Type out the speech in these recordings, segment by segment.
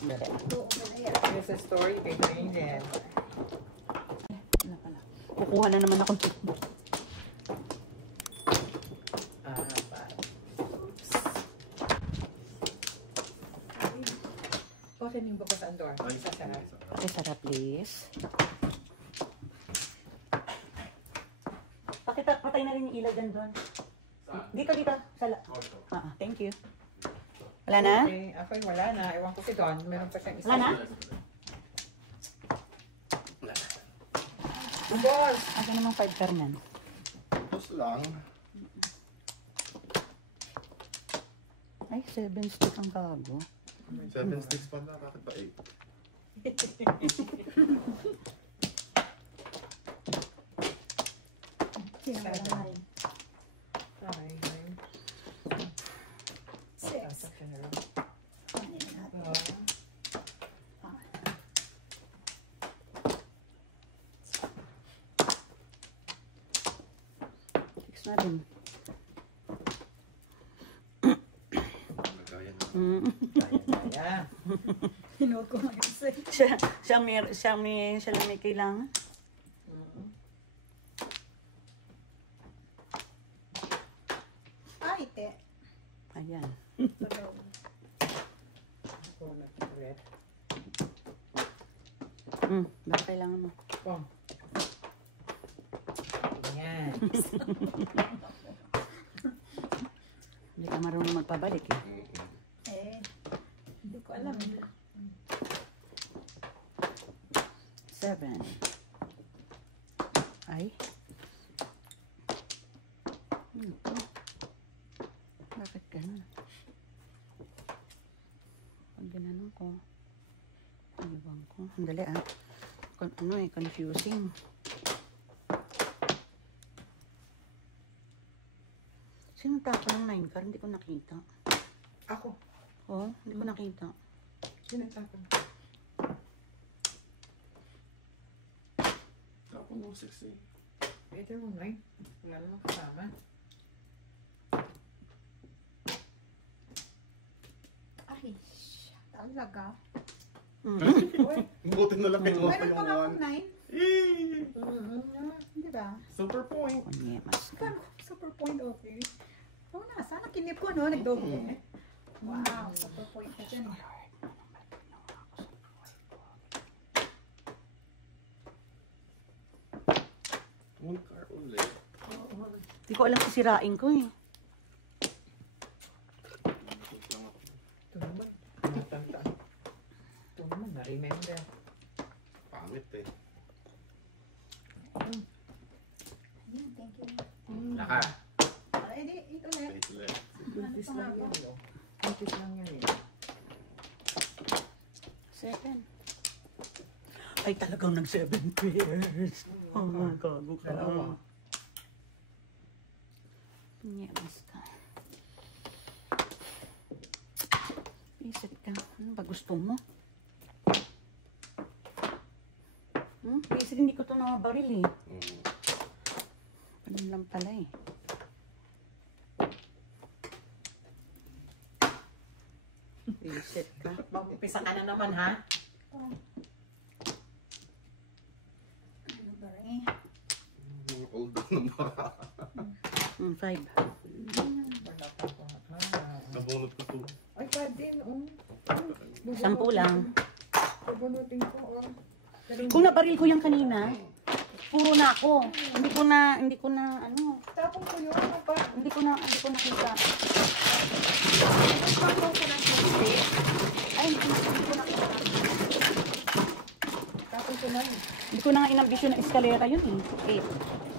Here's a story kay Rainiel. Kukuha na naman ako. Open yung bukas ang door. Sasara. Sasara, please. Patay na rin yung ilaw dyan doon. Dito. Thank you. Wala na? Okay, ako wala na. Ewan ko si Don. Meron pa siyang isa. Wala na? Boss! Asa namang 5 Fernan? Tapos lang. Ay, 7 stick ang bago. 7 sticks pa na. Bakit ba 8? Six na rin. Kaya. Hinoko mo isa. Siya lang may kailangan. Ay, te. Ayan. Baka kailangan mo. Oh. Ayan. Hindi ka marunong magpabalik eh. Hindi ko alam. 7. Ay. Bakit ganun? Pag ginanon ko, ayun ko. Andali ah. Confusing. Sino tapo ng 9 car? Hindi ko nakita. Ako. Oo, hindi ko nakita. Sino tapon? Tapon mo 6 eh. Ito mo na eh. Wala namang kasama. Ay, talaga. Buti na lang kinuha pa Meron yung pa nga akong 1. 9. Di ba? Super point. Kunyemas ka. Super point, okay. Oo na, sana kinip ko, no? Nagdoble. Wow, super point na dyan. One car ulit. Hindi ko alam sisirain ko eh. Ito naman. Ito naman, na-remember. Pangit eh. Ayan, thank you. Naka. Ay, di, ito ulit. Wait ulit. Buntis lang yan. Buntis lang yan eh. 7. Ay, talagang nag-7 pairs. Oh, gago ka. Dalawa. Kunyemas ka. Isip ka. Ano ba gusto mo? Kasi hindi ko ito nakabaril eh. Paano lang pala eh. Isip ka. Mag-upisa ka na naman ha? Ano ba rin? Old na ba? 5. Wala pa ako. Nabunod ko 2. Ay, pwede. Sampu lang. Pabunutin ko. Kung nabaril ko yan kanina, puro na ako. Hindi ko na, ano, Tapong ko yun. Ano pa? hindi ko nakita. Ay, hindi ko nakita. Tapong ko lang. Hindi ko na nga inambisyon ng eskalera yun eh. 8.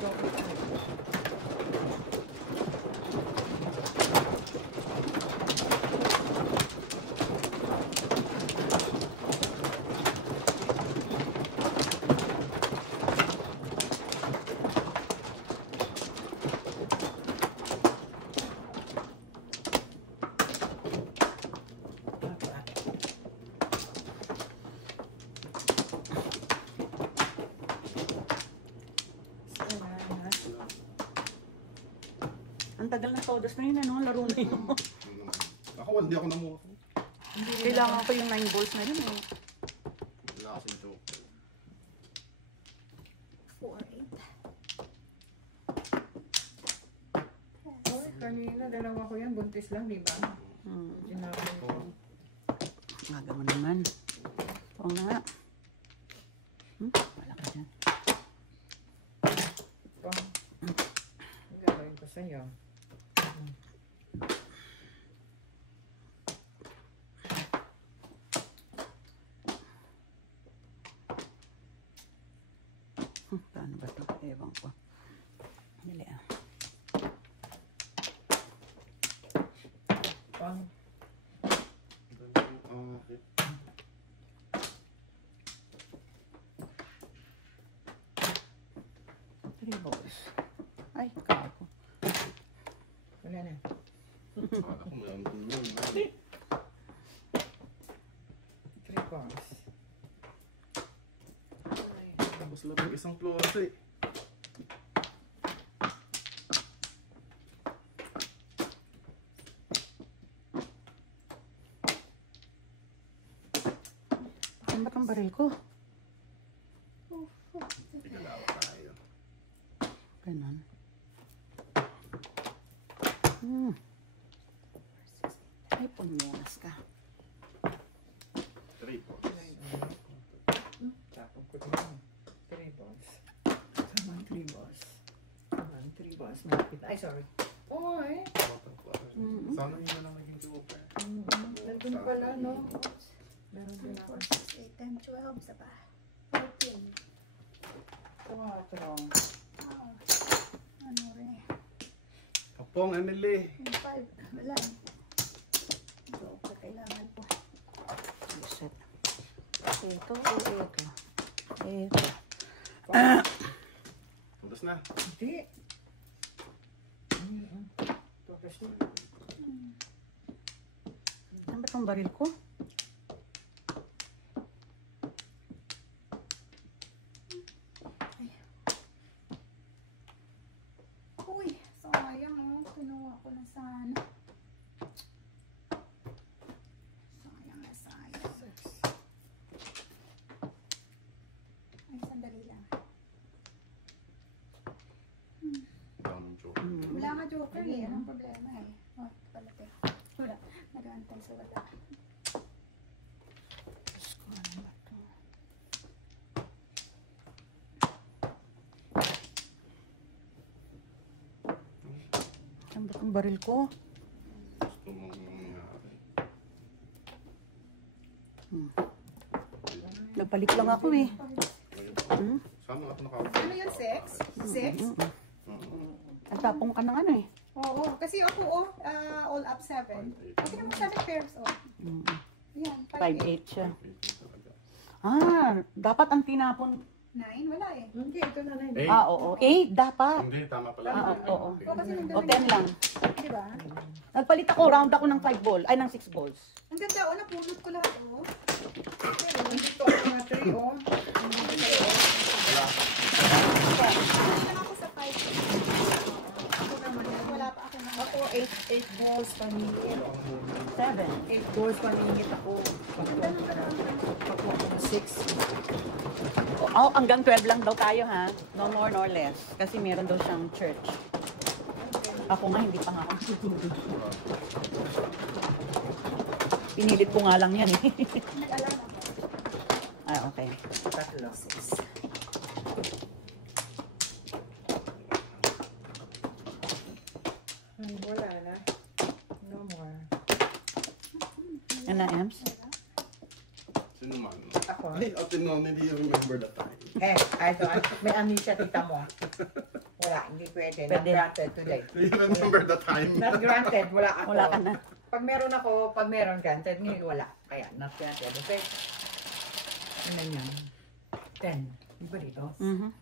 Ang tagal na todos na yun, ano? Laro na yun. Ako, hindi ako namuha. Kailangan ko yung 9 balls na yun eh. Wala kasing joke. 4, 8. Oh, kanina, dalawa ko yan. Buntis lang, di ba? Tinapon ko. Aga mo naman. Oo nga. Wala ka dyan. Pang. Ang gagawin ko sa'yo. Paano ba ito? Ewan ko. Dali ah. Pang. Three balls. Ay, kako. Wala na. Akala ko malang tulong. 3 balls. Tapos lang yung isang close eh. Saan ba itong baril ko? Igalawa tayo. Ganon. Ay, punyas ka. 3 balls. Tapon ko din. 3 balls. Come on, 3 balls. Come on, 3 balls. Malapit. Ay, sorry. Oy. Sana yun na lang naging joker. Nandun pala, no? Meron din 3, ako. 4, 6, 8, 10, 12. Isa pa. 14. 4. Wow. Ano rin eh. Kapong, Emily. 5. Wala. Joker kailangan po. Reset. Ito, ito. Ito. Tapos na. Hindi. Tapos na. Saan ba itong baril ko? Uy, sayang oh. Kinuha ko na sana. Sayang na sayang. Ay, sandali lang. Daming joker. Wala nga joker eh. Anong problema eh? Oh, palate. Wala. Nag-aantay sa wala. Diyos ko, ano ba ito? Saan ba itong baril ko? Gusto mong mangyari. Nagpalit lang ako eh. Sama ako nakakita. Ano yun, 6? 6? Nagtapong ka ng ano eh. Oo, kasi ako all up 7. Kasi naman 7 pairs oh. Yan, 5, 5-8 siya. Ah, dapat ang tinapon. 9, wala eh. Hindi, ito na na. Ah, oo. 8 dapat. Hindi, tama pala. Ah, oo. Oo, kasi nung O 10 lang. Diba? Nagpalit ako, round ako ng 5 ball. Ay, ng 6 balls. Ang ganda oh, napulot ko lahat oh. Dito ako mga 3, oh. Hindi lang ako sa 5. Ako naman, wala pa ako ng Ako, 8 balls paningit. 7. 8 balls paningit ako. Pakuha ko ng 6. Oh, hanggang 12 lang daw tayo ha. No more nor less. Kasi meron daw siyang church. Ako nga, hindi pa nga ako tutulog. Pinilit ko nga lang yan eh. nag-alam ako. Ah, okay. Tatlo. 6. Wala na. No more. Yan na, Ems. Sino man? Ako? Ay, ate no, hindi you remember the time. I don't. May amnesia tita mo. Wala, hindi pwede. Not Pwede. granted today. Do you remember the time? Not granted, wala ako. Wala ka na. Pag meron ako, pag meron granted, ngayon wala. Kaya, not granted. Okay? Ano yan? 10. Di ba dito?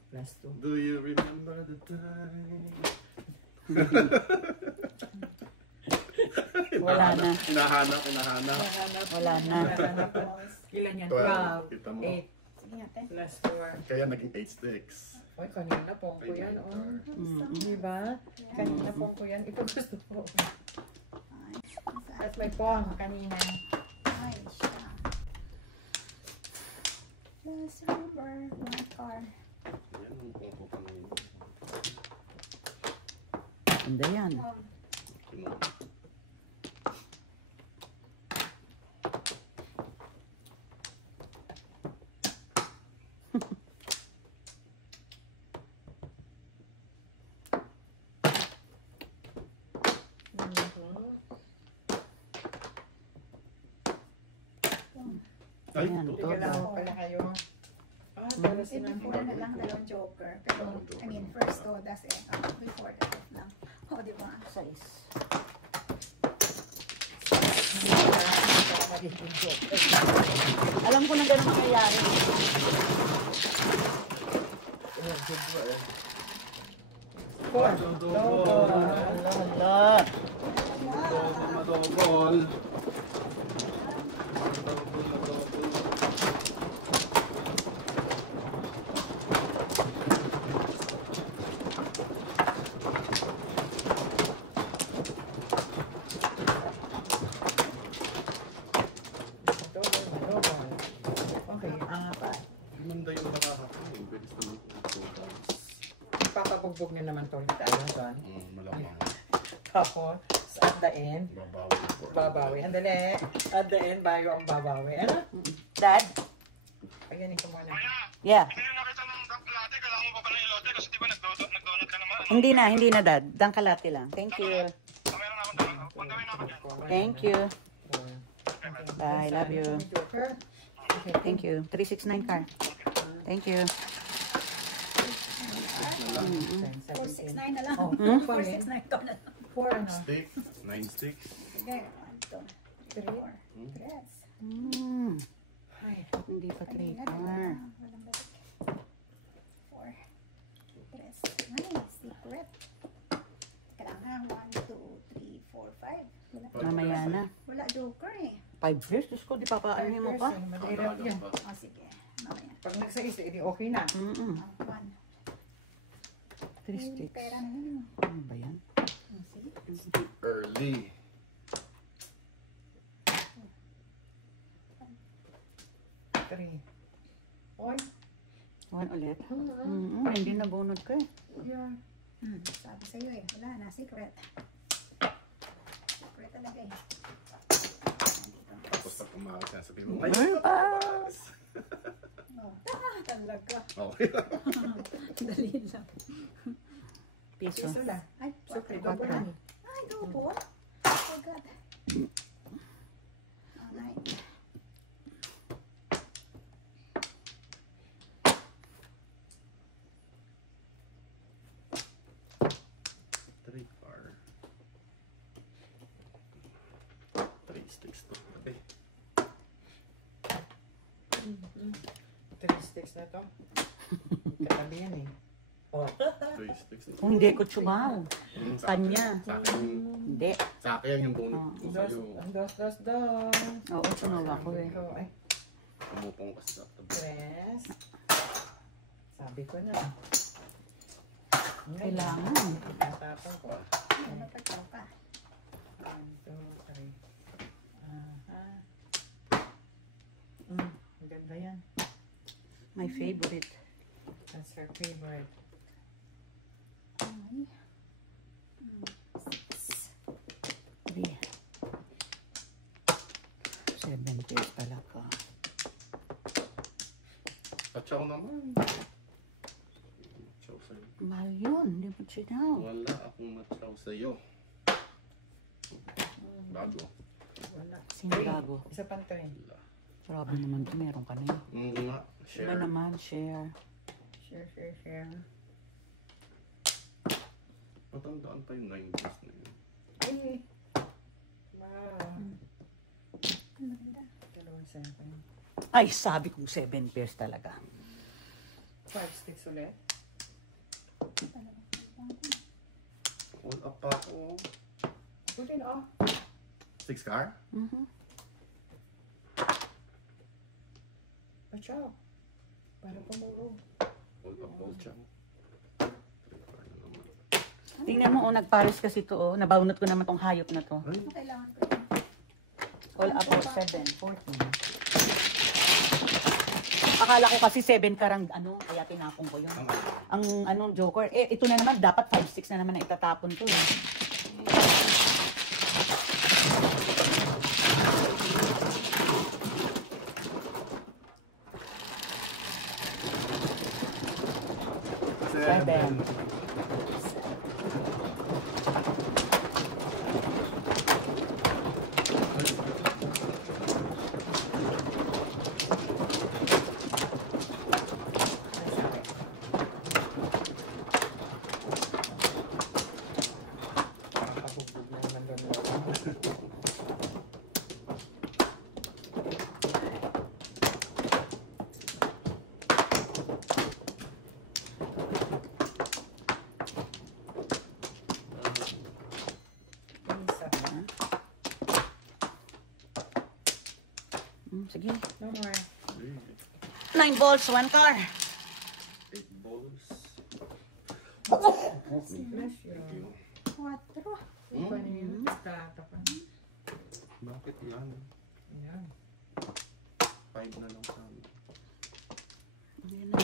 Plus 2. Do you remember the time? Wala na. Hinahanap. Wala na. Ilan yan? 12. Kita mo. 8 Sige natin. plus 4. Kaya naging 8 sticks. Uy, kanina pong ko yan, oh. Di ba? Kanina pong ko yan. Ito gusto ko. That's my pong kanina. 5, car. Yan, ang pumpo pa ngayon. Ganda yan. Ay, Ayan. ito. Tingnan lang pala kayo. Pero Eh, before na lang dalawang joker. Pero, I mean, first go, that's it. Before that lang. O, di ba? Size. Alam ko na gano'n mangyayari. Four. Hala. Madobol. Okay, apat. Manda yung nakakakain. Bilis naman ito. Papabugbog niyo naman to. Tayo doon. Malamang. Tapos, at the end, Babawi. babawi. Andali. At the end, bago ang babawi. Ano? Dad? Ayan, ikaw muna. Yeah. Hindi na nakita ng dangkalate, kailangan mo pa pala ilote kasi di ba nag-donut ka naman. Hindi na, Dad. Dangkalate lang. Thank you. Meron akong dalawa. Kung gawin ako dyan. Thank you. Four. Bye, love you. Joker. Okay. Thank you. 369 car. Thank you. 469 na lang. Oh, 469 ka na lang. Four, ano? Stick. 9 sticks. Sige, 1, 2, 3, 4. Yes. Ay, Hindi pa 3 Kanina, car. walang balik. 4. 3. Ay, secret. Kailangan 1, 2, 3, 4, 5. Wala. Mamaya na. Wala joker eh. 5 years? Diyos ko, di pa paano mo pa? Mahirap yan. O, sige. Mamaya. Pag nagsais, edi okay na. 1. 3 1. sticks. Pera na yun. Ano ba yan? Sige. Early. Three. Oy. 1 ulit. Hindi na bunod ko eh. Yeah. Sabi sa'yo eh. Wala na. Secret. Secret talaga eh. Tapos pag umakas ka, sabihin mo, ay, Ay, papas. Oh. Talaga. Okay. Dali lang. Piso. Piso lang. Ay, Sukli, what? double lang. Ay, double. Oh, God. Alright. Three car. 3 sticks to. Okay. 3 sticks na to. Katabi yan eh. Oh. 3 sticks to. Kung hindi ko tsumaw. Sa akin. Kanya. Sa akin. Hindi. Sa akin yung bonus ko Dos, sa'yo. dos. Oo, tsumaw ako eh. Ikaw, ay, Umupong ka sa tabi. tres. Sabi ko na. Kailangan. Tatapon ko. Ano pa ito ka? 1, 2, 3. Aha. Ang ganda yan. My favorite. That's her favorite. Ay. 3. 7 days talaga. Pachaw naman. Matchaw sa'yo. Mahal yun. Hindi mo sinaw. Wala akong matchaw sa'yo. Bago. Wala. Sino bago? Isa pang three. Wala. Grabe naman ito. Meron ka na yun. Nga. Iba Share. naman, share. Share. Matandaan pa yung 90s na yun. Ay. Wow. Dalawang seven. Ay, sabi kong 7 pairs talaga. 5 sticks ulit. All up pa ako. Buti na oh. 6 car? Pachaw. Para pumuro. All up all chow. Tingnan mo, nagpares kasi ito, oh. Nabaunot ko naman tong hayop na to. Ay, Ano kailangan ko yun? All up, 7, 14. akala ko kasi 7 karang ano, kaya tinapon ko yun. Ang anong joker, eh ito na naman, dapat 5-6 na naman na itatapon to. Eh. Seven. Sige. No more. 9 balls, 1 car. 8 balls. Bless you. 4. Iba na yun. Tatapan. Bakit yan? Yan. 5 na lang sa amin. Yan na.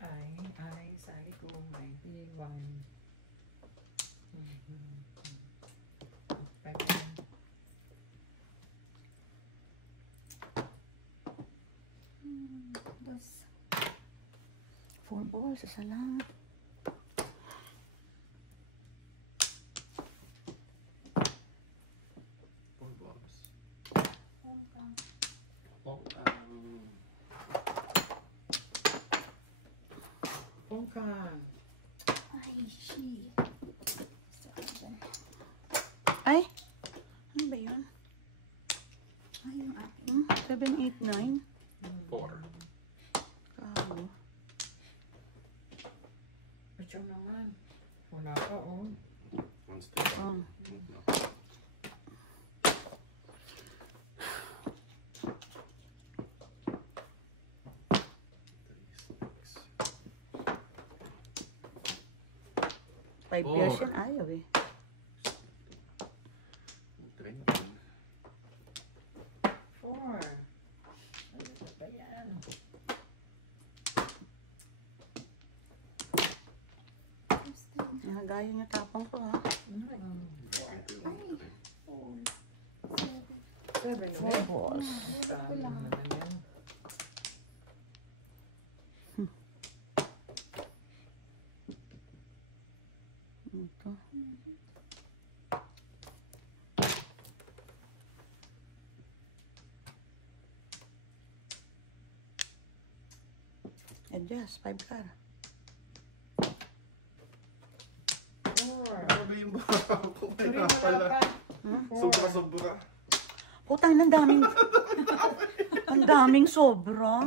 Ay, sabi ko may iwan. Dos. 4 balls, isa lang. Four balls. Hongkong. Pongkang. Ay, she. 7. Ay, ano ba yun? Ay, yung akin. 7, 8, 9. 4. Kalo. Ito naman. Wala ka, oh. One step. Oh. Five years yan, ayaw eh. Four. Ano ba yan? Gaya niya tapang ko ha. Seven. 4 balls. Dami naman yan. Ito. Adjust, 5 car. Four. Grabe yung baka ko. Sorry, Kaya wala pala. ka. Sobra-sobra. Putang, ang daming... ang daming sobra.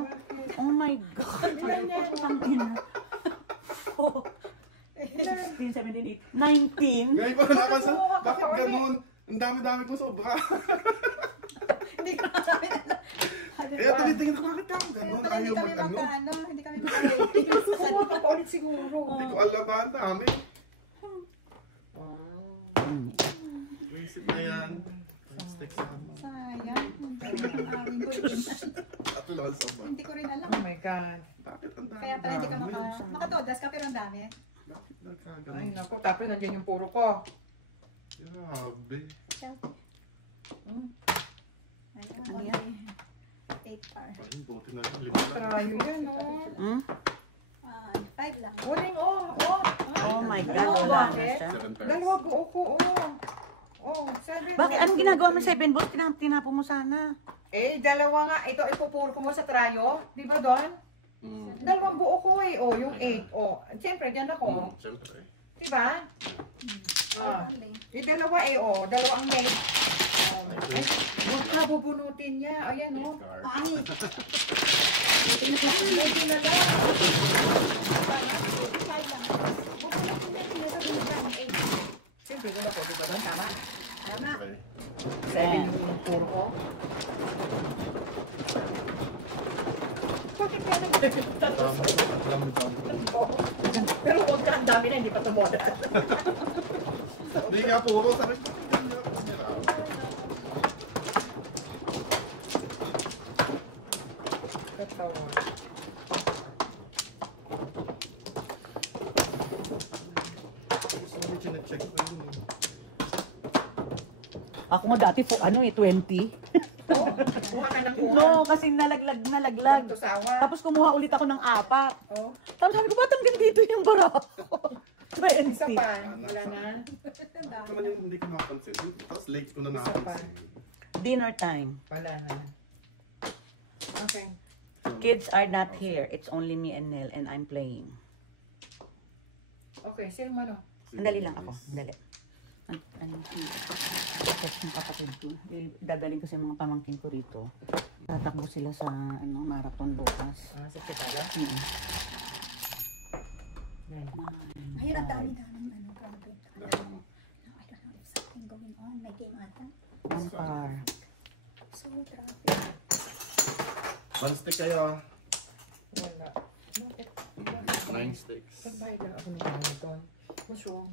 Oh my God. Putang ina. 16, 17, 19. Ngayon ko na napansin, bakit ganun? Ang dami-dami ko sobra. Hindi ko nasabi na. Kaya tumitingin ako, bakit ako ganun? Kaya Ayaw pala hindi kami mag-ano. magkaano. Hindi kami magkaano. Kumuha ka pa ulit siguro. Hindi ko alam ba, ang dami. Isip na yan. Stick sa ano. Sayang. Hindi ko rin. At lang sobra. Hindi ko rin alam. Oh my God. Bakit ang dami? Kaya pala hindi ka makatodas ka pero ang dami. Bakit Ay, nagkaganon? naku. Tapos nandiyan yung puro ko. Grabe. Chelsea. Ano Ayan. yan? 8 par. Ay, buti na lang. Lima lang. Trayo yan, oh. Hmm? 5 lang. Huling, oh. Oh. Oh my God, Oh, wala na bakit? siya. 7 pairs. Dalawa buo ko, oh. Oh, seven. Bakit? Anong ginagawa mo 7 balls? Tinapo mo sana. Eh, dalawa nga. Ito, ipupuro ko mo sa trayo. Di ba doon? Dalawang buo ko eh. Oh, yung 8. Oh, siyempre, dyan ako. Siyempre. Di ba? Ah. Yung dalawa eh, oh. Dalawang may. Oh, ay, huwag ka bubunutin niya. Ayan, oh. Card. Ay! Medyo na lang. 5 lang. Siyempre, wala po. Di ba doon? Tama? Tama. Okay. 7 yung puro ko. Bakit kaya Tama. Dami-dami. Pero huwag ka, ang dami na, hindi pa tumoda. Hindi nga puro sa akin. Katawa. Sorry, chinecheck ko yun. Ako nga dati po, 20. Oh, kuha ka ng kuha. No, kasi nalaglag. Tusawa. Tapos kumuha ulit ako ng 4. Oh, Tapos sabi ko, ba't hanggang dito yung bara ko? isa 20. pa. Wala na. Ito man yung hindi ko makapansin. Tapos late ko na Isa pa. nakapansin. Dinner time. Wala na. Okay. Kids are not here. It's only me and Nell and I'm playing. Okay, sino mo ano? Sandali lang ako. Sandali. Text ng kapatid ko. Dadaling kasi mga pamangkin ko rito. Tatakbo sila sa marathon bukas. Sa Pitala? Ayun, ang dami-daming grabe. I don't know if something going on. May game ata. One car. So, grabe. One stick kayo. Wala. Bakit? 9 sticks. Pagbayad lang ako ng marathon. What's wrong?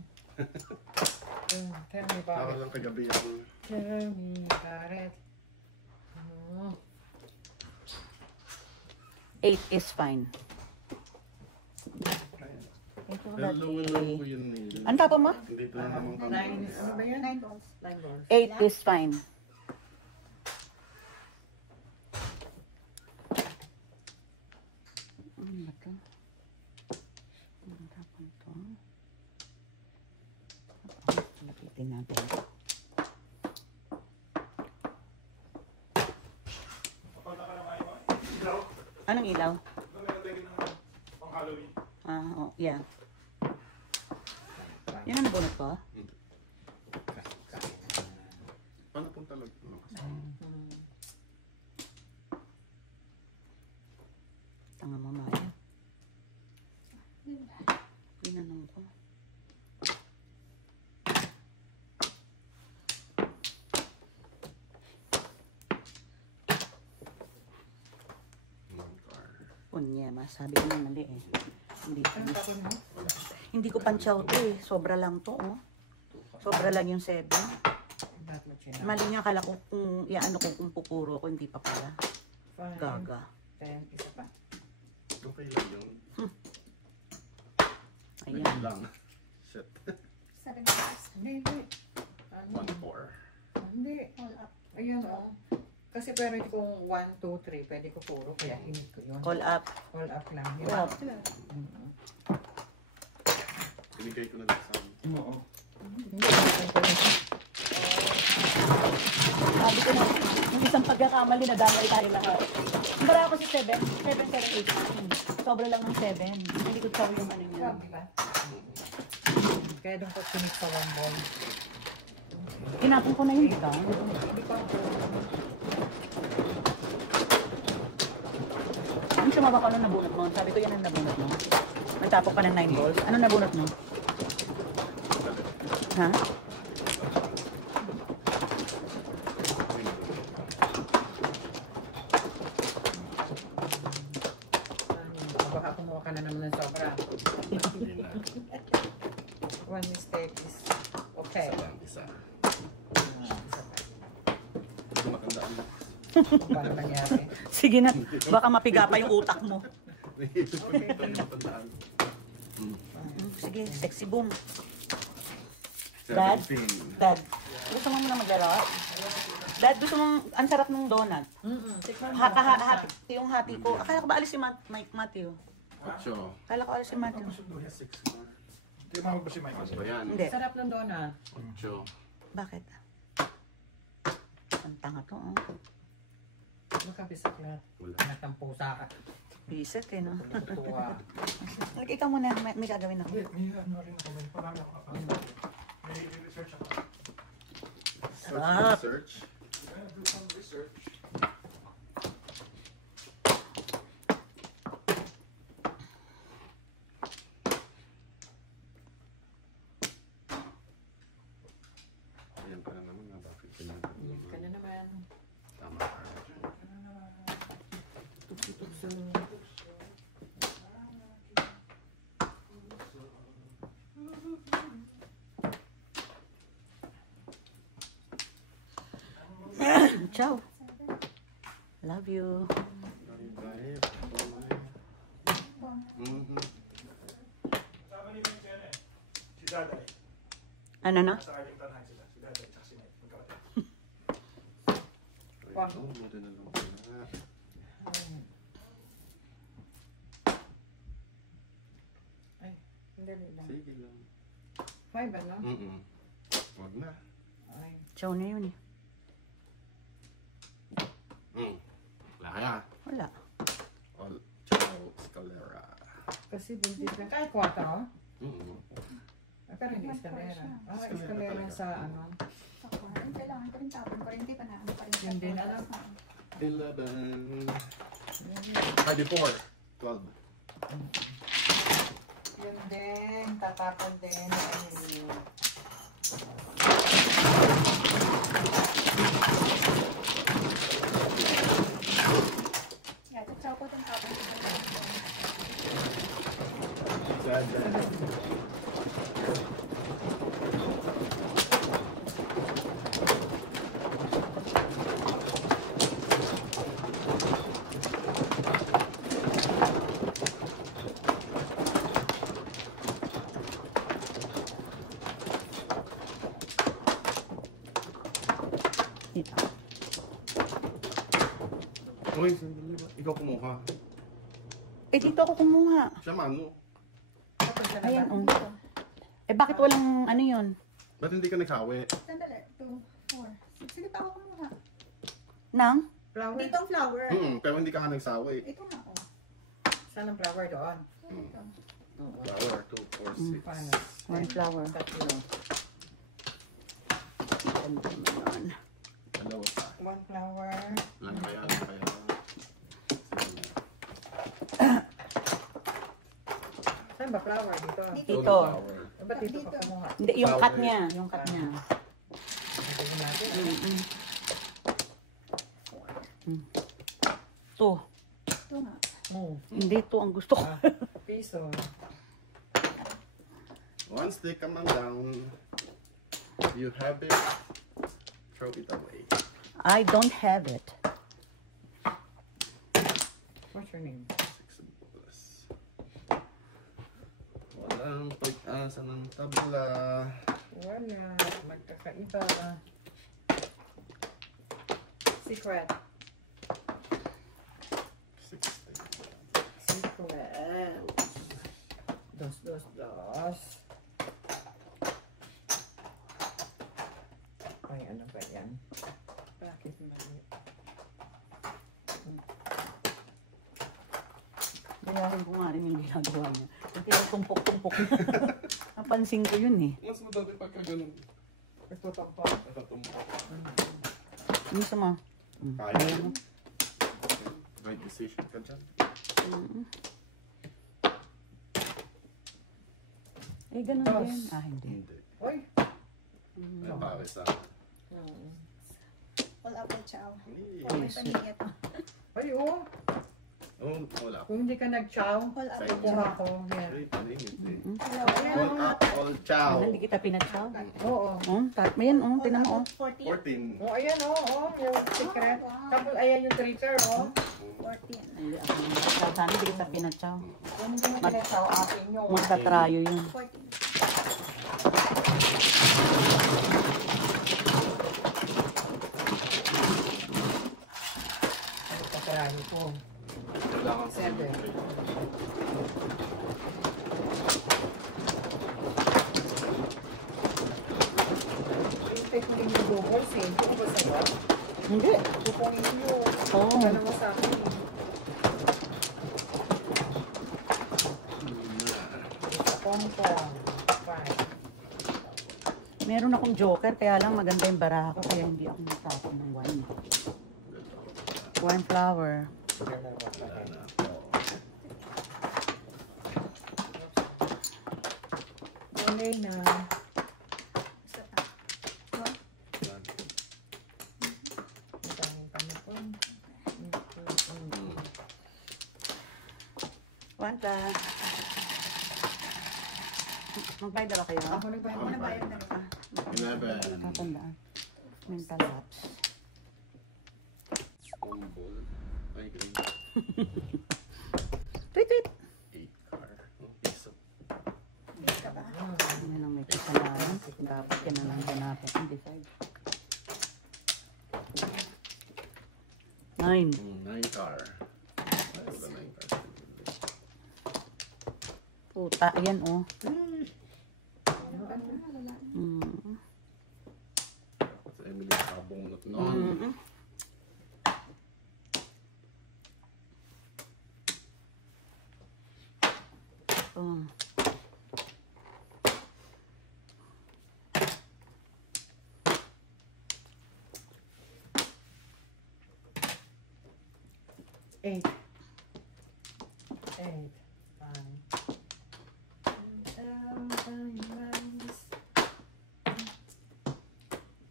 Tell me Para about it. lang kagabi ako. Tell me about it. Oh. 8 is fine. Thank you, Pero low and low ko Daddy. yun eh. Ano tapo mo? Hindi pa naman kami. Ano ba yan? 9 balls. 9 balls. 8 is fine. Ano ba ito? Ano tapon ito? Lapitin natin. Anong ilaw? Oh, yeah. Yan ang nabunot ko? Paano punta lang? Tanga mo, Maya. Pinanong ko. Punya, masabi ko na mali eh. Ano tapon mo? Hindi ko pansyaw to eh. Sobra lang to, oh. Sobra lang yung 7. Bakit mo chin? Mali niya, kala ko kung iaano ko kung pupuro ko, hindi pa pala. 5, Gaga. 10, isa pa. Okay lang yun. Ayan. Wait lang. Shit. 7 balls. Hindi, hindi. Ano? 1-4. Hindi. All up. Ayan o. Kasi pero hindi kung 1, 2, 3, pwede ko puro. Kaya hinit ko yun. Call up. All up lang. Yun. Up. Binigay ko na lang sa amin. Oo. Hindi, hindi ko yun. Sabi ko na, yung isang pagkakamali na damay tayo lahat. Bara ako si 7. 7, 7, 8. Sobra lang ng 7. Hindi ko sabi yung ano niya. Grabe ba? Kaya doon ko sinit sa 1 ball. Tinapon ko na yun, di ba? Hindi pa ako. Ano sumaba ko ano nabunot mo? Sabi ko yan ang nabunot mo. Nagtapok ka ng 9 balls. Ano nabunot mo? Ha? Baka kumuha ka na naman ng sobra. Hindi na. One mistake is okay. Isa lang, isa. Isa pa. Hindi ko matandaan na. Paano nangyari? Sige na. Baka mapiga pa yung utak mo. Hindi ko matandaan. Sige, sexy boom. Dad? 17. Dad, gusto mo muna maglaro? Dad, gusto mong, ang sarap ng donut. Tikman mo. Hati, yung hati ko. Akala ko ba alis si Mike Matthew? 8. Akala ko alis si Matthew. Ano ba yan? Hindi. Sarap ng donut. 8. Bakit? Ang tanga to, oh. Makabisaklat. Wala. Anak ng pusa ka. Bisit eh, no? Natuwa. Ikaw muna, may gagawin ako. Sarap. Search. Ayan ka na naman nga. Bakit Yan ka na naman. Tama ka. Tukso. Ciao. Love you. Mhm. Ano na? Ay, hindi lang. Sige lang. 5 ano? Wag na. Ay. Ciao na yun eh. Wala kaya. Wala. All ciao, Scalera. Kasi buntis lang. Kahit 4, Mm. pero hindi eskalera. Eskalera sa ano. Kailangan ko rin tapon ko rin. Hindi pa na. Ano pa rin. Yun din alam. 11. Ay, before. 12. Yun din, tatapon din. Yeah, tsaw ko itong tapon ko. Sad. Uy, sandali ba? Ikaw kumuha. Eh, dito ako kumuha. Siya mano. Ayan, oh. Eh, bakit walang ano yun? Ba't hindi ka nagsawi? Sandali. 2, 4, 6. Sige pa ako kumuha. Nang? Flower? Dito ang flower. Pero hindi ka nga nagsawi. Ito nga oh. Saan ang flower doon? Ito. Flower, 2, 4, 6. Paano? One flower. Tatlo. Ganda naman. Dalawa pa. 1 flower. Lang kaya. Saan ba flower dito? Dito. Flower. Ba't dito ka kumuha? Hindi, yung cut niya. Yung cut niya. Tignan natin. To. Ito nga. Move. Hindi to ang gusto ko. Piso. Once they come down, you have it, throw it away. I don't have it. What's your name? 6 plus. Walang pag-asa ng tabla. Wala. Magkakaiba. Secret. 16. Secret. Dos. Ay, ano ba yan? Bakit mali? Bayaran ko nga rin yung ginagawa niya. Kasi tumpok-tumpok na. Napansin ko yun eh. Mas madali pagka ganun. Nagtutumpo. Nakatumpok. Ano sa mo? Kaya mo. Right decision ka dyan. Eh, ganun Tapos, din. Ah, hindi. Hindi. Uy! May pare sa All apple chow. Hey. Oh, may paningit. Ay, oh! Oh, wala. Kung hindi ka nag-chow, All apple Sa'yo. kuha chow. ko. Yan. Ay, paningit eh. Hello. All up, all chow. Hindi kita pinatsaw. Oo. Oh, ayan, oh, tinan mo, oh. 14. 14. Oh, ayan, oh, yung secret. Tapos, ayan yung treasure, oh. 14. Hindi ako pinatsaw. Sana hindi kita pinatsaw. Kung hindi mo pinag-chow, akin yung Magtatrayo yun. 14. katrahi ko. Kailangan sa 7. Hintay ko rin yung doubles eh. Hindi ko ba sa'yo? Hindi. Kupongin nyo. Oo. Ano mo sa akin? Sa Pongpong. 5. Meron akong joker, kaya lang maganda yung baraha ko, kaya hindi ako natapon ng wine. Wine flower. Okay na. Isa pa. Oh, Ang daming panapon. One plus. Magbayad na ba kayo? Ako nagbayad ano ba yun? 11. Natatandaan. Mental lapse. Humble. Ay, green. Tweet, tweet. 8 car. Oh, piso. Hindi ka ba? Yan ang may kasalanan. Dapat yan ang hanapin. Decide. 9. 9 car. Ay, wala 9 car. Puta, ayan oh. Sa Emily, kabungot noon. Mm-mm. Oh. Eight.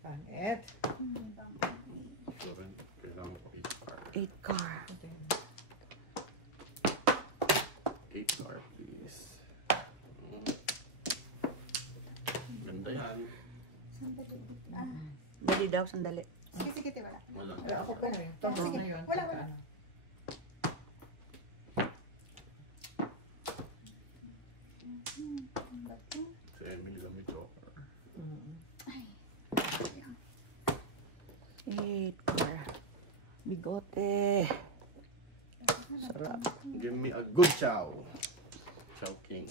Pangit. So, rin, kailangan ko 8 car. 8 car. 8 car, please. Ganda yan. Sandali. Dali daw, sandali. Sige, sige, te, wala. Wala. Wala ako pa rin. Tapos Sige, na yun. wala, wala. Si Emily kami joker. 8 car. Bigote. Sarap. Give me a good chow. Chow king.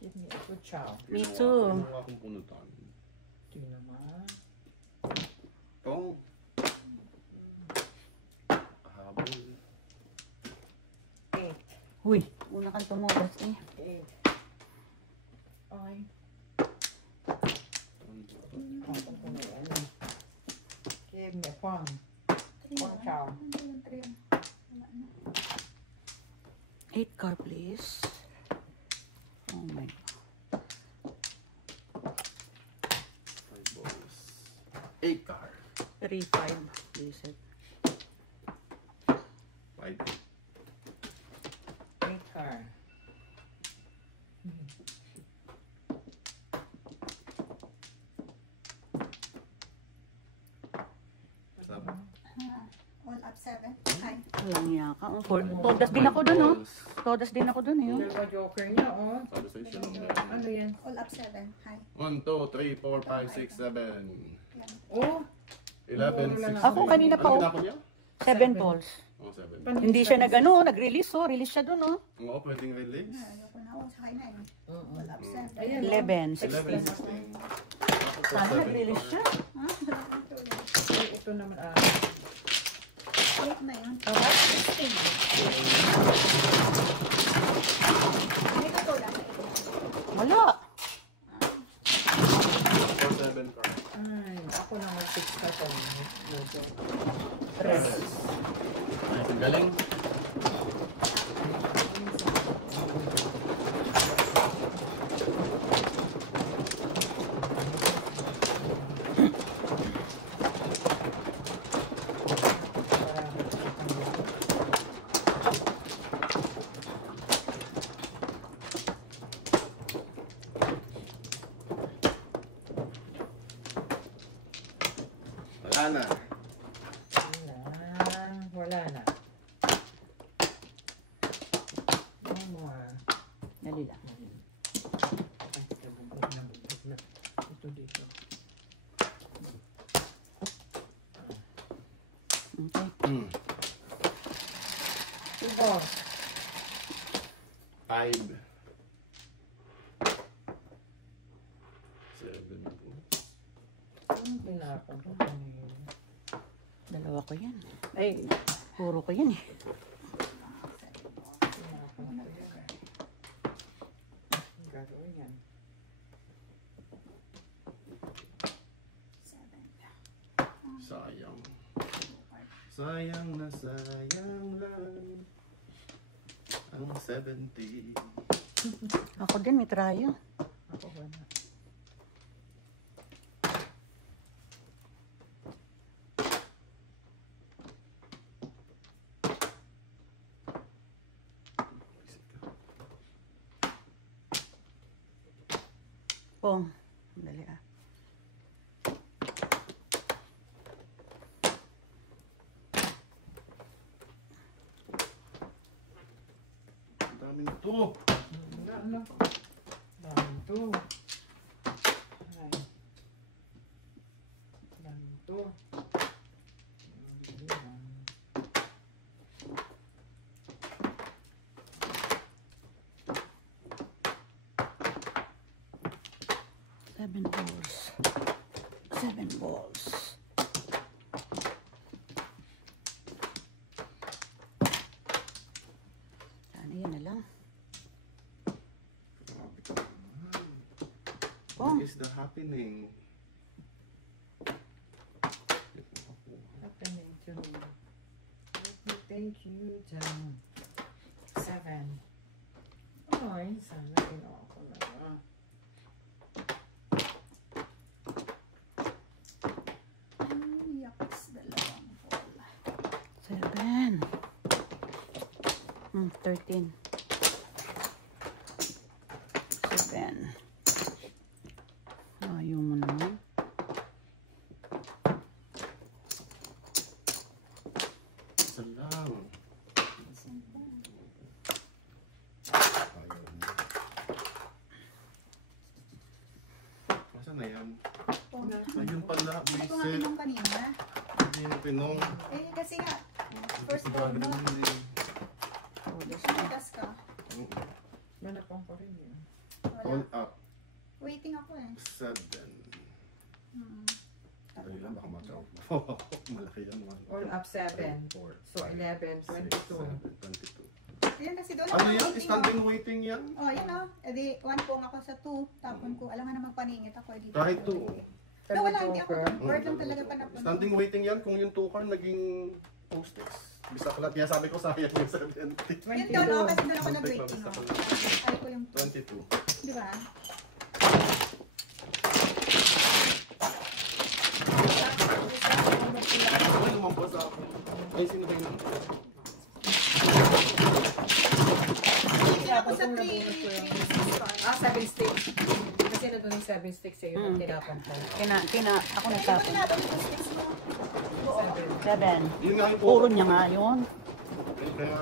Give me a good chow. Me too. Ginawa akong punutan. Di naman. Tong. Habol. Eight. Huy, una kang tumugas eh. Eight. Ay. Give me one. One chow. 8 car, please. Oh my God. 5 balls. 8 car. 3, 5, please. 5. Eight car. Sabi. All up 7. Ay, Walang yaka. Oh, todas din ako dun, oh. Todas din ako dun, eh. oh. Dalawa joker niya, oh. Sabi sa isyo lang Ano yan? all up 7. Hi. 1, 2, 3, 4, 5, 6, 7. Oh. 11, 16. Ako kanina pa, oh. Ano tinapon niya? 7 balls. Oh, 7. Hindi siya nag-release, oh. Release siya dun, oh. Oo, pwedeng release. Ayoko na ako sa kanya eh. All up 7. Ayan. 11, 11, 16. 16. Sana nag-release siya. Ha? Wala kang tulad. Ito naman, 8 na yun. Okay. 16. May katulad. Wala. 7 car. Ay, ako na mag-fix ka ito. Tres. Nice, ang galing. Wala na. Wala na. No more. Dali lang. Ito dito. Okay. Ito. 5. 7. Ano pinapang ko kanina? Dalawa ko yan. Ay, puro ko yan, eh. Gagawin yan. 7. Sayang. Sayang na sayang lang. Ang 70. Ako din, may trayo. Ako wala. Pong. Dali ah. Ganito. Ano? Ganito. Ay. Ganito. Seven balls. 7 balls. Sana yan na lang. What is the happening? Happening to me. Let me take you down. 7. Ay, sana ginawa ko na. Ay, yakas, dalawang ball. 7. 13. 7. Ayaw mo naman. Isa lang. Ayaw mo. Nasaan na yan? Ayun pala, Hindi ko nga visit. pinong kanina. Hindi mo pinong. Eh, kasi nga, first ball mo. Oh, this Tumitas ka. Manapang ko rin yun. All Wala. up. Waiting ako eh. 7. Hmm. Dali lang, baka makaw. Malaki yan. All up 7. So 11, 22. 22. Yan kasi doon Ano ako yan? waiting, Standing waiting yan? Oh, yan o. E di, 1 pong ako sa 2. Tapon ko, alam nga na magpaningit ako. Eh, dito. Kahit 2. No, wala, hindi ako. Word lang talaga pa napunta. Standing waiting yan kung yung 2 card naging hostess. Bisa ko lang, kaya sabi ko sayang yung 70. Yan doon, oh, kasi doon ako Muntik nag-waiting. na, Oh. basta Ay ko yung 2. 22. Di ba? Ano lumampas ako? Ay, sino ba yun? Kasi ako sa 3. 7 sticks. Kasi nandun yung 7 sticks sa'yo. Mm. Tinapan ko. Ako Ay, nagtapon. wala doon yung sticks mo. 7. Yun nga yung Puro niya nga yun. Kaya,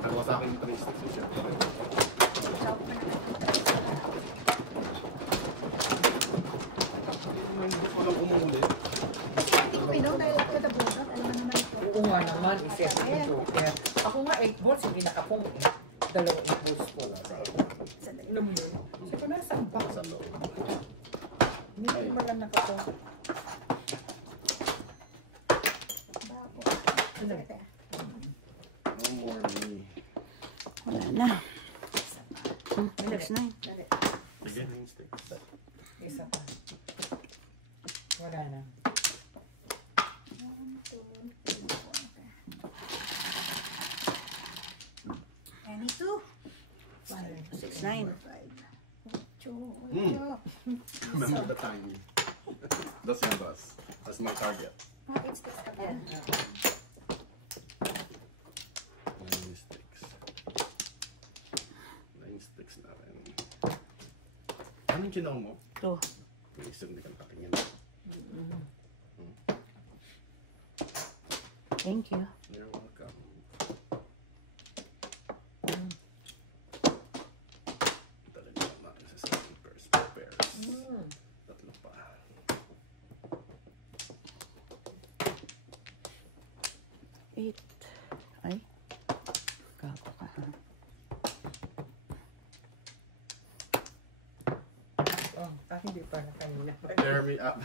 ano sa akin yung 3 sticks siya. Hindi ko lang umuli. Hindi ko pinom dahil ako nabunot. Alam mo naman ito. Oo nga naman, isip ko joker. Ako nga 8 balls, hindi nakapong eh. 2 balls po. Alam mo yun? Sabi ko, nasaan ba? Sa loob. Hindi ko naman nakapong. Bako. Ano? No more me. Wala na. 6, 9. Dali. Sige, 9 sticks. Isa pa. Wala na. 1, 2, 3, 4. Any 2? 6, 9. 8. Remember the time. That's my boss. That's my target. Bakit sticks ka ba? 9 sticks. 9 sticks na rin. Ano yung ginawa mo? 2. Isip hindi ka nakatingin. Thank you. You're welcome. Talaga lang natin sa 7 pairs. Tatlo pa. Eight. Ay. Gago ka. Oh, hindi pa na kanina pa. Tear me up.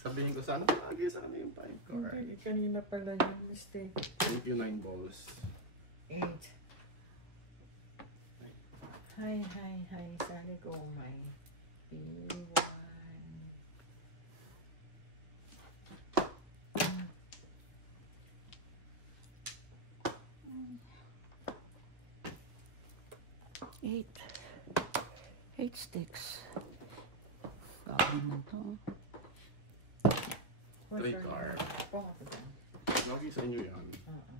Sabihin ko sana lagi sana yung 5 card. Hindi, kanina pala yung mistake. Thank you 9 balls. 8. Hi, hi, hi. Sali ko may P1. Eight. 8 sticks. Gago naman to. 3 card. Po ako dyan. Lagi sa inyo yan. Oo.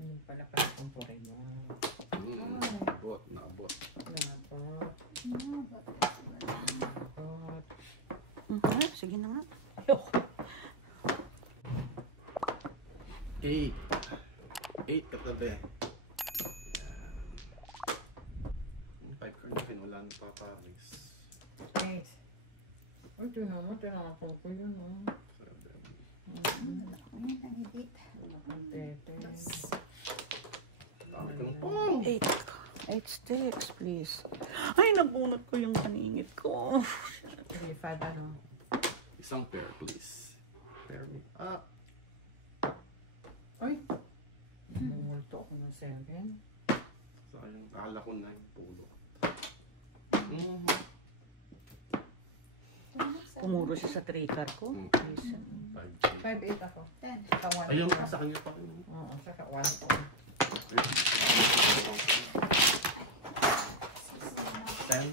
Yung pala pala kumpurin mo. Bot, naabot. Napot. Napot. Ay, sige na nga. Ayoko. 8. 8 katabi. Yan. 5 card na wala nang paparis. 8. Ay, tinama, tinakot ko yun, oh. 7. Ang higit. Tete. Dami ko ng pong! 8 sticks, please. Ay, nabunot ko yung paningit ko. 3, 5, ano? Isang pair, please. Pair me up. Ay! Mumulto ako ng 7. Sayang, akala ko 9 pulo. Pumuro siya sa trigger ko. Mm. Listen. 5. 5, 8 ako. 10. Sa 1. Ayun, sa kanya pa rin. Oo, saka 1 ko. 10.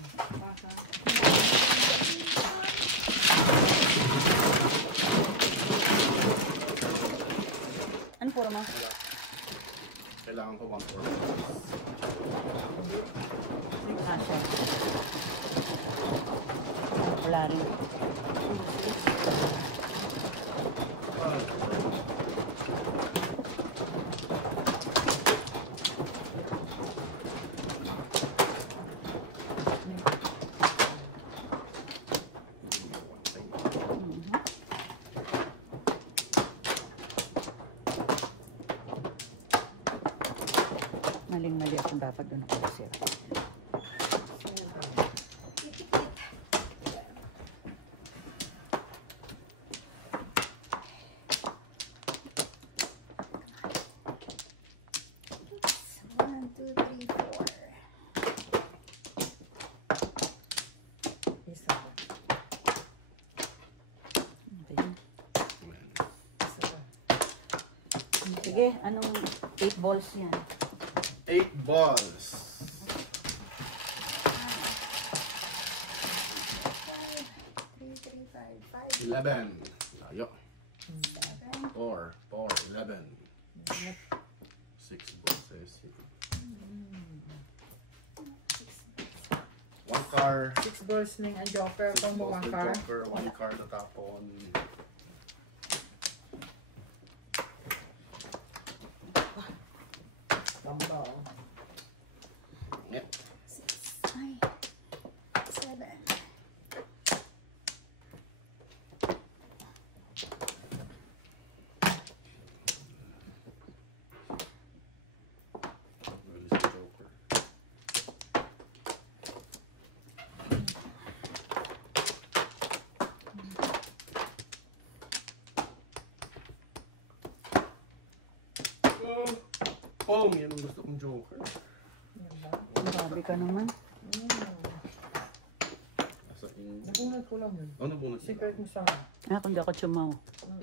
Ano puro mo? Kailangan ko 1 4. Siya. Wala rin. Maling-mali akong dapat doon ako nasira. One, two, three, four. Isa. Okay. Isa. Sige, anong 8 balls yan? 8 balls. 3, 3, 5, 5, 11. Layo. 7. 4. 11. 6 balls. 1 car. 6 balls na yung joker. 6 Kung mo balls 1 na car. joker. 1 car na tapon. Tamba. Yep. 6, 9, 7. Release the joker. Oh, yan ang gusto kong joker. Grabe ka naman. Nasa in... Nabunod ko lang yun. Ano bonus nila? Secret mo sana. Ah, kung di ako chumaw.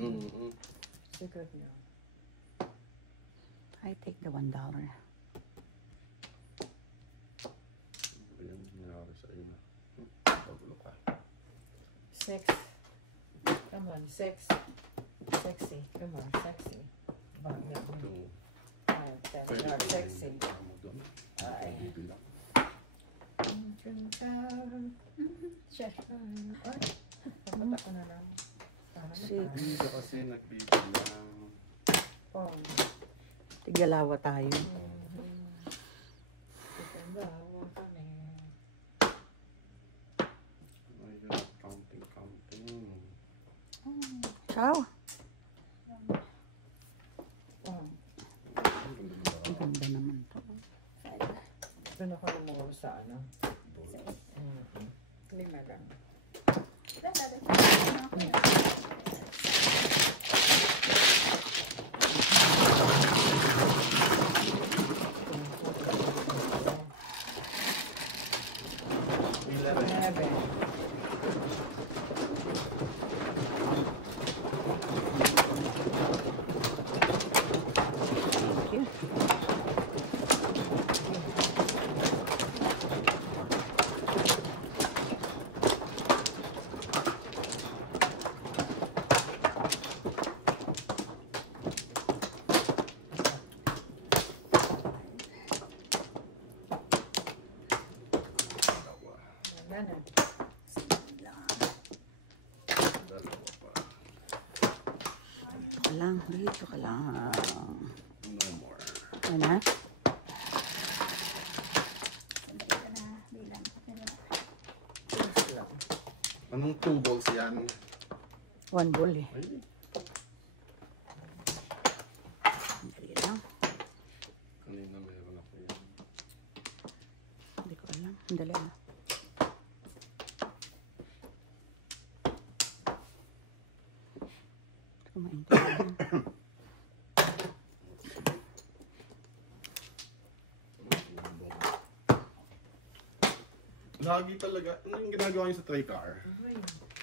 Mm-hmm. Secret niya. I take the $1. Yan, nangyari sa iyo na. Pagulo ka. 6. Come on, 6. Sexy. Come on, sexy. Bakit? Ito. 5, 10. Not sexy. Mo doon. Ay. Bibilang. Sure. Ay, papunta ko na lang. Para na 6. Hindi ka kasi nagbibilang. pong. Tigyalawa tayo. Tigandawa kami. Ayun, counting. Ciao. Pong. Ang ganda naman to. Doon ako lumuha sa ano. Lima lang. Thank you. Ganun. Dalawa pa. Dito ka lang. No more. Ano? Sandali ka na. Bilang. Anong 2 balls yan? 1 bowl eh. Ay, Dali lang. kanina meron ako yan. Hindi ko alam. Dali lang. Lagi talaga. Ano yung ginagawa niyo sa tray car? Ay,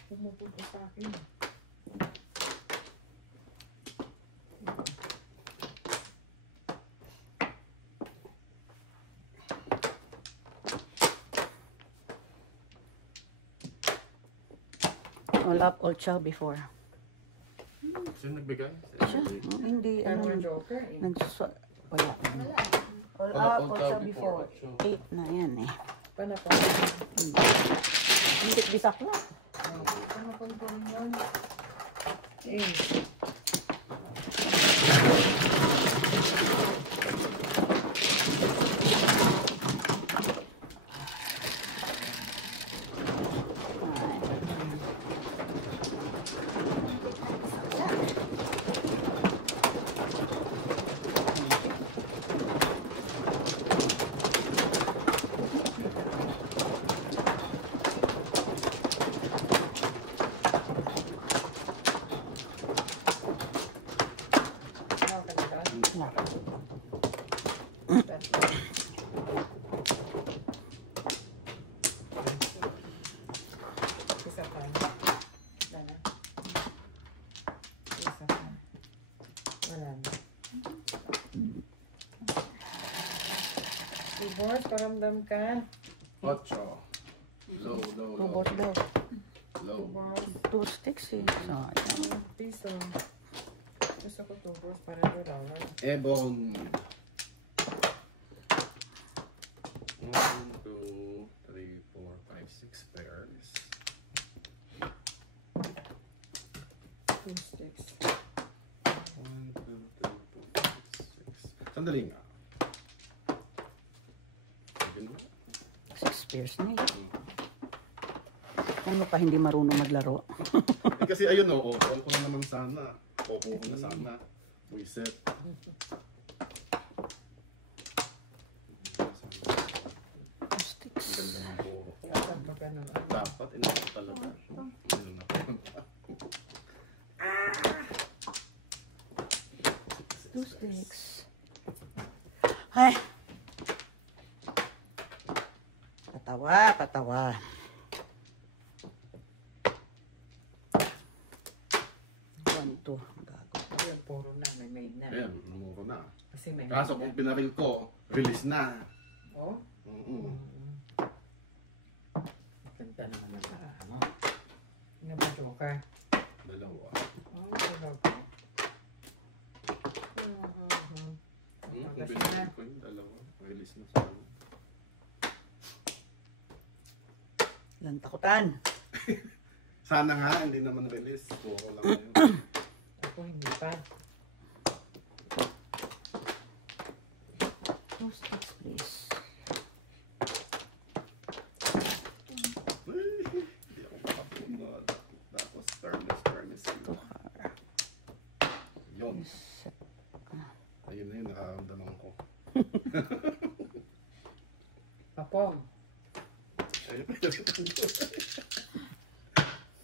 pumupunta sa akin. All up, all chow before. Sino nagbigay? Siya? Hindi. Pero Ano, joker eh. wala. All Wala, up, all all chow chow before, before. chow. 8 na yan eh. Panapon. Hindi bisakla. Panapon ko rin yun. Eh. Isa pa. Wala. Isa pa. Wala na. Divorce, paramdam ka. 8. Low, low, low. Tubos daw. Low. Divorce. 2 sticks eh. Sayang. Piso. Gusto ko divorce para $2. Ebon. 1, 2, 3, 4, 5, 6 pairs. 2 sticks. 1, 2, 3, 4, 5, 6. Sandali nga. Ayun, 6 pairs na eh. Ano pa hindi marunong maglaro? Eh, kasi ayun o, call ko na naman sana. Opo ko na sana. Reset. 2 sticks. Ganda ng puro. Asan pa ka naman? Dapat, inako talaga. Ayun na. 2 sticks. Ay! Patawa, patawa. One, two. Gago. Ayun, puro na. May maid na. Ayan, namuro na. Kasi may Kaso maid kung na. pinaril ko, release na. Oh? Ganda naman ang ano. Ano ba joker? Dalawa. Oh, dalawa. Kung pinaril ko yung dalawa, release na sa ano. Lantakutan. Sana nga, hindi naman release. Puro lang yun. Ako hindi pa. 2 sticks, please. Hindi ako makapunod. Tapos turn-less. To her. Yun. Ayun na yun, nakaramdaman ko. Papong.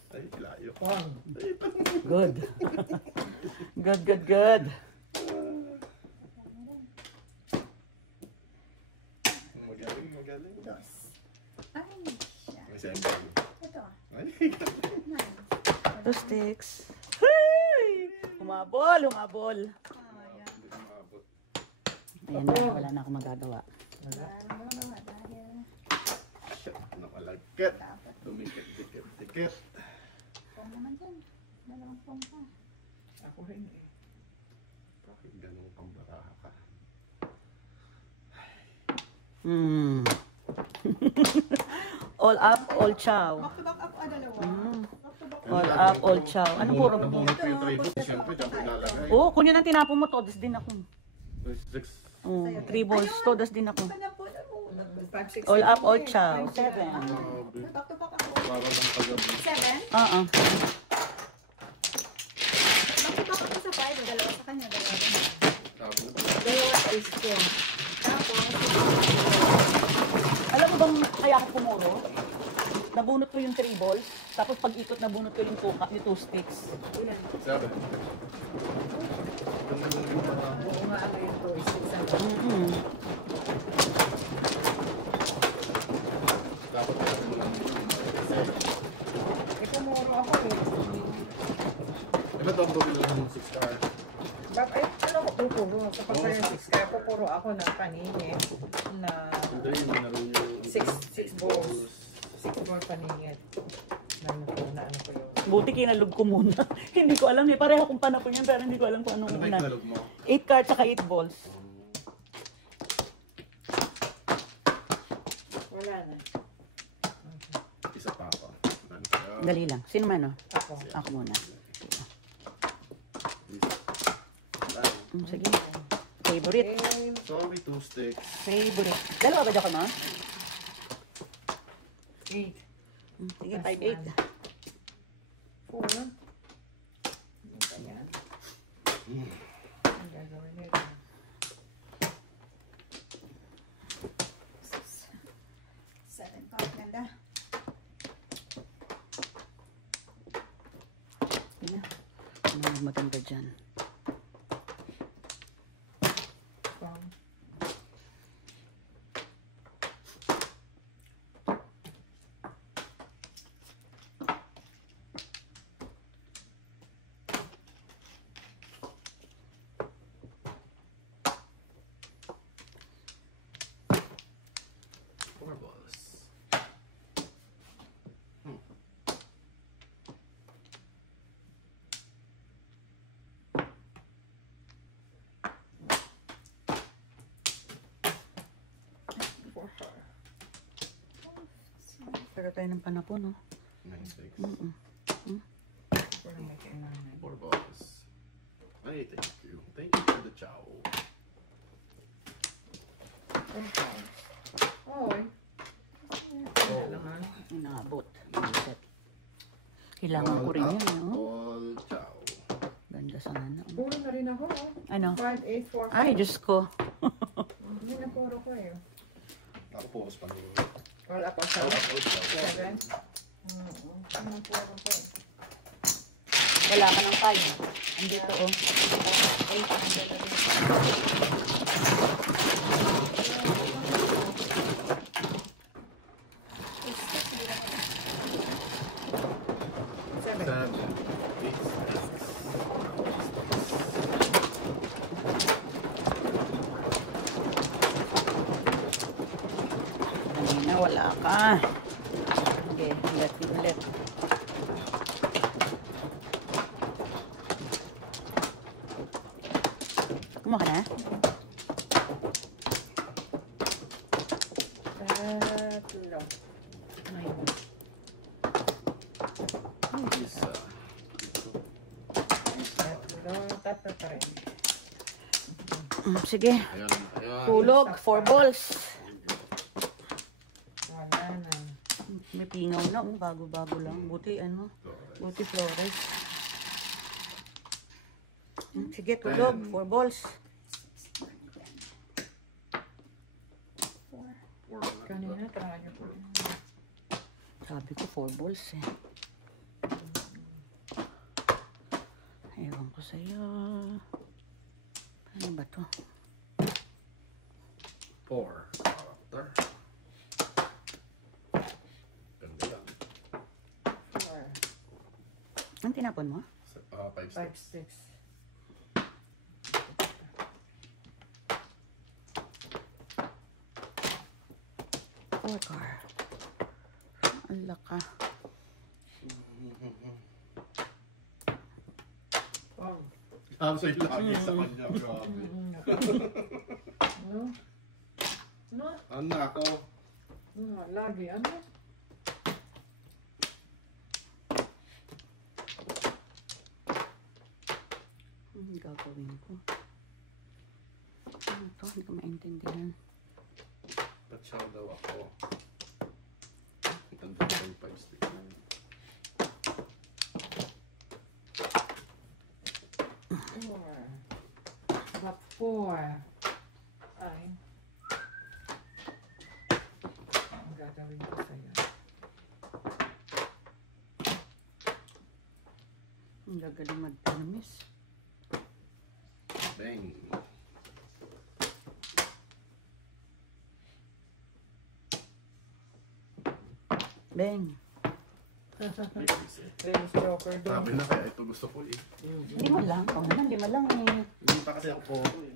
Ay, layo. Pong. Good. Good, good, good. Magaling, magaling. Dos. Ay, siya. May second. Ito. Ay, Nice. 2 sticks. Hey! Humabol, humabol. hindi ko maabot. Ayan na, wala na akong magagawa. Wala. Dahil Shit, nakalagkit. dapat Tumikit. pong naman dyan. Dalawang pong pa. Ako rin eh. Bakit ganun kang baraha ka? Hmm. All up, all chow. Back to back up, dalawa. Back to back. All up, all chow. Ano puro? Nabunot ko yung tray ko. Siyempre, dyan ko nalagay. Oo, kunin ang tinapon mo to. Dis din ako. 6. Oh, 3 balls. Todas din ako. Ano po na mo? 5, 6, All up, all chow. 7. Back to back ako. Para bang kagabi. 7? Oo. Back to back ako sa 5. Dalawa sa kanya, dalawa sa kanya. Tapos, Dalawa is 4. Tapos, Alam mo bang kaya ako pumuro? Nabunot ko yung 3 balls. Tapos pag ikot nabunot ko yung 2 sticks. 7. oo nga ako yung 2 is 6 ang Mm-hmm. Dapat pumuro ako eh. Iba daw ko yung 6 star. But ay, ano ko pupuro? Kapag ko yung 6 kaya pupuro ako ng paningin na Hindi, minaro yung 6 balls. 6 balls paningin. Ano ko na ano ko yun. Buti kinalog ko muna. Hindi ko alam eh. Pareho kong panapon yan pero hindi ko alam kung anong Ano ba una. yung nalog mo? 8 cards saka 8 balls. Wala na. Isa pa ako. Dali lang. Sino man, no? Ako. Ako muna. Sige. Favorite. Okay. Sorry, 2 sticks. Favorite. Dalawa ba dyan, ma? 8. Sige, 5-8. 4. Ano ba yan? Ang gagawin nila. 7 ka. Ganda. Sige. Ano maganda dyan? From Four balls. Pero tayo ng panapon, no? 9 sticks. for may kailangan. 4 balls. Ay, thank you. Thank you for the chow. Oy. Kailangan. Inaabot. Kailangan ko rin yan, no? All chow. Ganda sana. No? Puro na rin ako. Oh. Ano? 5, 8, 4, 5. Ay, Diyos ko. Hindi na puro ko eh. Ako po, Spanish. All up ang All 7. chow. Ano na puro ko eh. Wala ka ng 5. Andito, oh. 8, ang ganda rin. Seven. 7. 8 sticks. Kanina, wala ka. Okay, ulit. Kumuha ka na? Tatlo. Isa. Tatlo pa rin. Sige. Ayan. Ayan. Tulog, 4 balls. Wala na. May pingaw na, oh. Bago-bago lang. Buti, ano? Buti Flores. Sige, tulog, 4 balls. Kanina, try ko. Sabi ko, 4 balls eh. Ewan ko sa'yo. Ano ba to? 4. Character. Ganda yan. 4, Ang tinapon mo? 5 5, sticks. 6. Four car. Ang laka. Oh. So yung lagi sa kanya. Grabe. No? No? Ano ako? No, lagi. Ano? Ang gagawin ko. Ano to? Hindi ko maintindihan. Pachow daw ako. Itong 2.5 stick na yun. Four. Ay. Ang gagawin ko sa'yo. Ang gagaling mag-permis. Bang! Bang! Famous Joker doon. Sabi na kaya ito gusto ko eh. Lima lang. Oo naman, lima lang eh. Hindi pa kasi ako eh.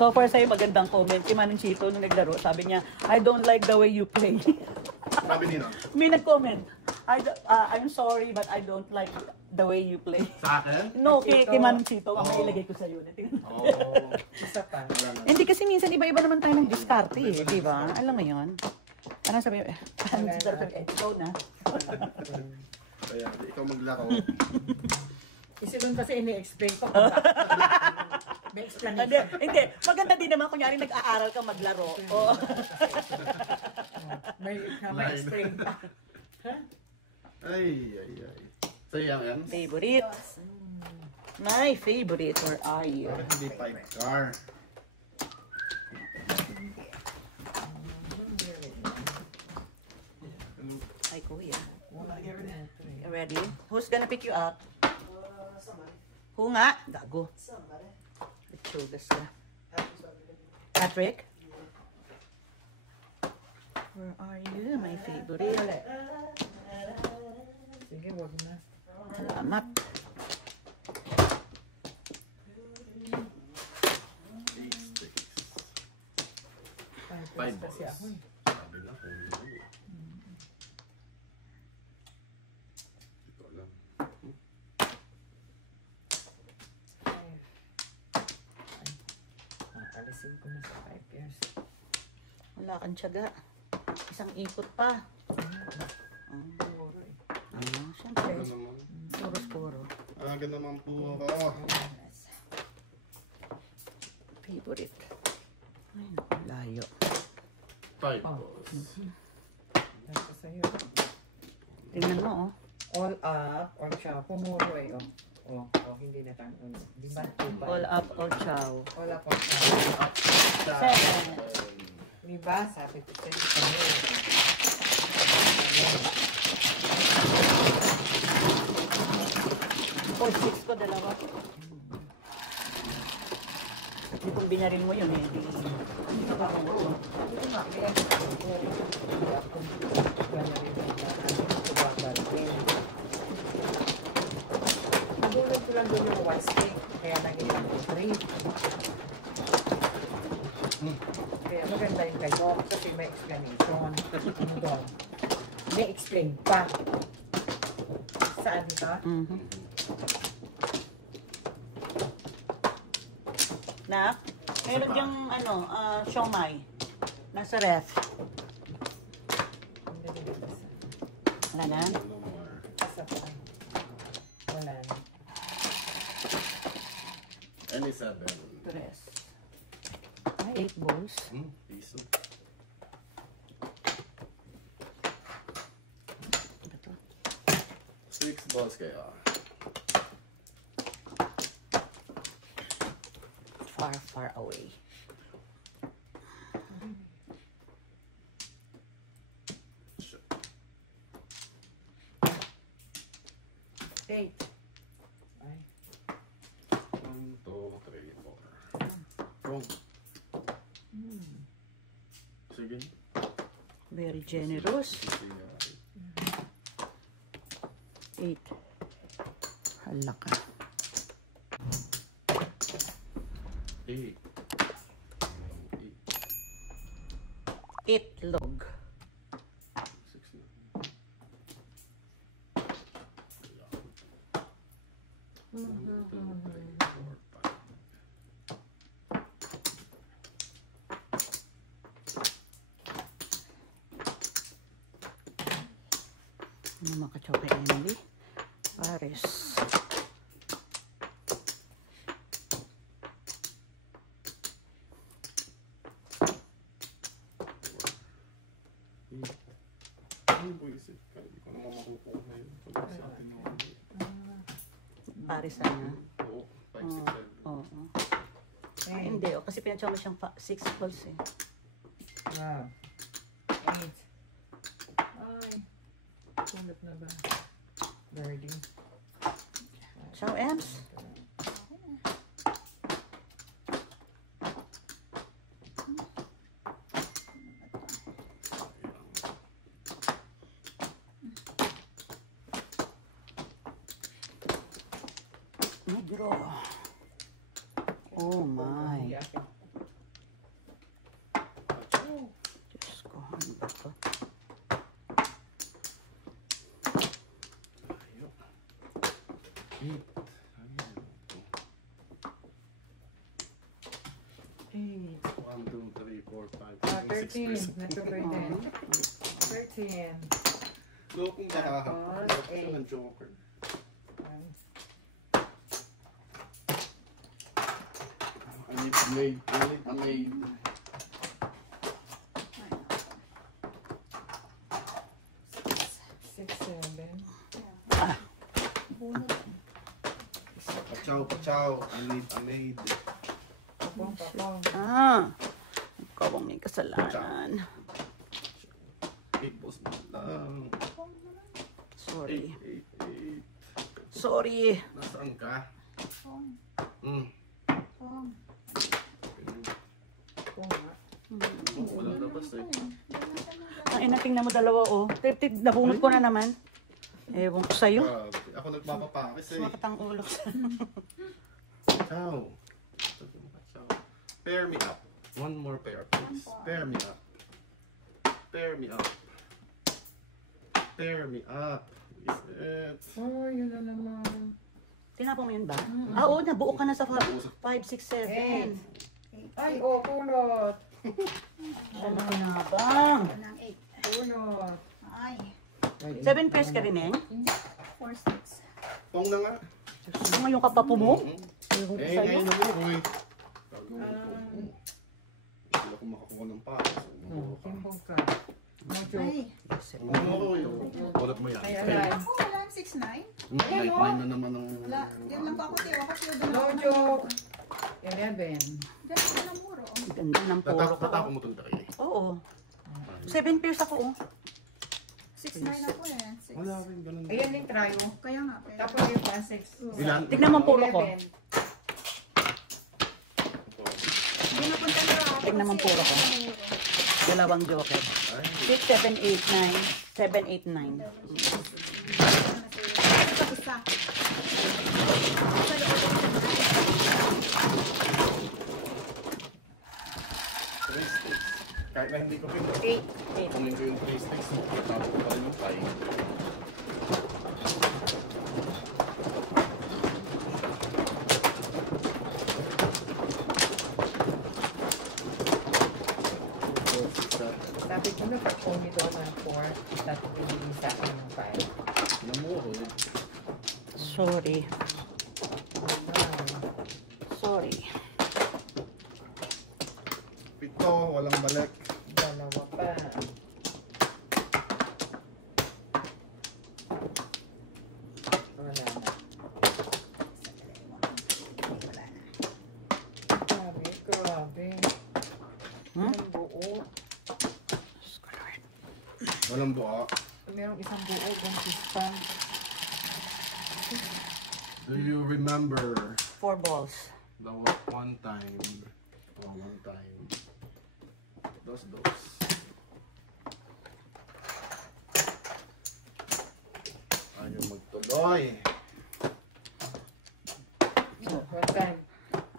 So far sa'yo, magandang comment. Si Manong Chito nung naglaro, sabi niya, I don't like the way you play. Sabi nino? May nag-comment, I'm sorry but I don't like the way you play. Sa akin? No, kay Manong Chito, Oo. may ilagay ko sa unit. Oo. Isa pa. Hindi kasi minsan iba-iba naman tayo ng diskarte eh, di ba? Alam mo yun? Parang sabi, parang ikaw na. Kaya ikaw maglaro. Isilun kasi ini-explain ko. May Hindi, explanation. hindi. Maganda din naman kunyari nag-aaral ka maglaro. Oo. May explain pa. Ay. So yan. Favorite. My favorite, where are you? Bakit hindi 5 car? Ay, kuya. You ready? Who's gonna pick you up? Who nga? Gago. Chugas ka. Patrick? Where are you, my favorite? Sige, wag na. Salamat. Five Kasi balls. ako eh. Sabi na kung hindi. Ito lang. Alisin ko na sa 5 years. Wala kang tiyaga. Isang ikot pa. Puro eh. Siyempre. Aga naman. Puro. Aga naman puro. Favorite. Ay, naku, layo. 5 Oh. balls. Nasa sa'yo. Tingnan mo, oh. All up, or siya, pumuro eh. Oh, hindi na tanong. Di ba? All up, all chow. All up, or siya. Seven. Di ba? Sabi ko sa'yo. All six ko, dalawa. Di kung binaril mo yun, eh. Di. Nagulat ko lang doon yung one stick. Kaya naging ako 3. Kaya maganda yung kayo kasi may explanation. Ano doon? May explain pa. Saan dito? Na, meron diyang, siomay. Nasa ref. Wala na? No more. Isa pa. Wala na. Any 7. Tres. Ay, 8 balls. Piso. Ano to? 6 balls kaya. Far, far away. Shit. 8. Ay. 1, 2, 3, 4. Wrong. Sige. Very generous. Sige. 8. Hala ka. 8. Itlog. 6. Ano makachoke Emily? Paris. Ano po isip? Hindi ko naman makukuha yun. Pag sa atin naman. Paris sana. Oo, 5, 6, 7. Oo. Ay, hindi. Kasi pinatsaw mo siyang 6 balls eh. Wow. 8. Ay. Sulit na ba? Birdie. Ciao, Ems. Negro. Oh my. Diyos ko, ano ba to? Eight. 1, 2, 3, 4, 5, 6, 13. Natuloy din. 13. So, kung makakapag, Tapos, ito ng joker. I need a maid. I need a maid. Six, 7. Pachaw, pachaw. I need a maid. Papong, papong. Ikaw ang may kasalanan. 8 balls lang. Sorry. 8. Sorry. Nasaan ka? Kung nga. Wala labas eh. Ang inating mo dalawa oh. Nabunot ko na naman. Ewan ko sa'yo. Grabe. Ako nagpapapakis eh. Sumakit ang ulo. Ciao. Ciao. Pair me up. One more pair, please. Pair me up. Pair me up. Pair me up. Is it? Oh, yun na naman. Tinapon mo yun ba? Oo, nabuo ka na sa 5, 6, 7. Ay, oh, kulot. Ano ka na bang? Ng 8. Kulot. Ay, 7 pairs ka rin eh? 4, 6. Pong na nga. Ano ngayon kapapo mo? Ewan ko Eh, sa'yo. ngayon na mo, boy. Hindi ako makakuha ng pares. Timbong ka. Medyo. Ay, Oo, ulat mo yan. Ay, alay. ako wala ng 6, 9. Night 9 na naman ang... Wala. Yan lang pa ako, Teo. Kasi yung No joke. 11. Dahil ko lang muro. Ang ganda ng puro ko. Tatako mo itong daki. Oo. 7 pairs ako oh. 6, 9 ako eh. 6. Wala rin ganun. Ayan yung tryo. Kaya nga, pero. Tapos yung pa 6. Ilan? Tignan mo ang puro ko. 11. Hindi na punta na ako. Tignan mo ang puro ko. Dalawang joker. 6, 7, 8, 9. 7, 8, 9. Isa. Three sticks. Kahit na hindi ko pinto. 8. Kunin ko yung 3 sticks. Tapos ko pa rin yung 5. Sabi ko na pag pumito ng 4, tapos ibigin sa akin ng 5. Namuro. Sorry. Sorry. 7, walang balik. Dalawa pa. Wala na. Grabe, grabe. Hmm? Ang buo. Walang buka. Merong isang buo, consistent. Do you remember 4 balls. the one time? Oh, one time. Those. Ayaw magtuloy. One time.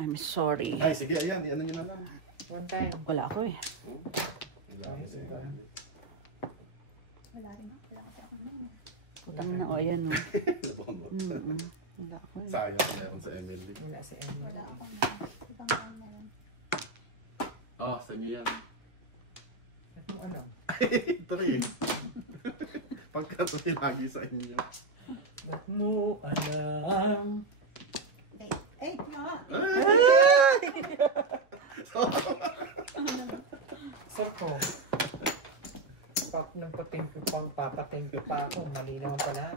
I'm sorry. Ay, sige, ayan. Ano nyo na lang. One time. Wala ako eh. Wala. dami si diba? Emily. Wala rin ako. Wala kasi ako na. Putang na, o ayan o. Wala ako. Sayang na meron sa Emily. Wala si Emily. Wala ako na. Ibang time na yun. Oh, sa inyo yan. At mo alam. Ito rin. Pagkatuloy lagi sa inyo. At mo alam. Eight nga. Sir ko. Pag nagpa-thank you pa, papa-thank you pa ako. Mali naman pala.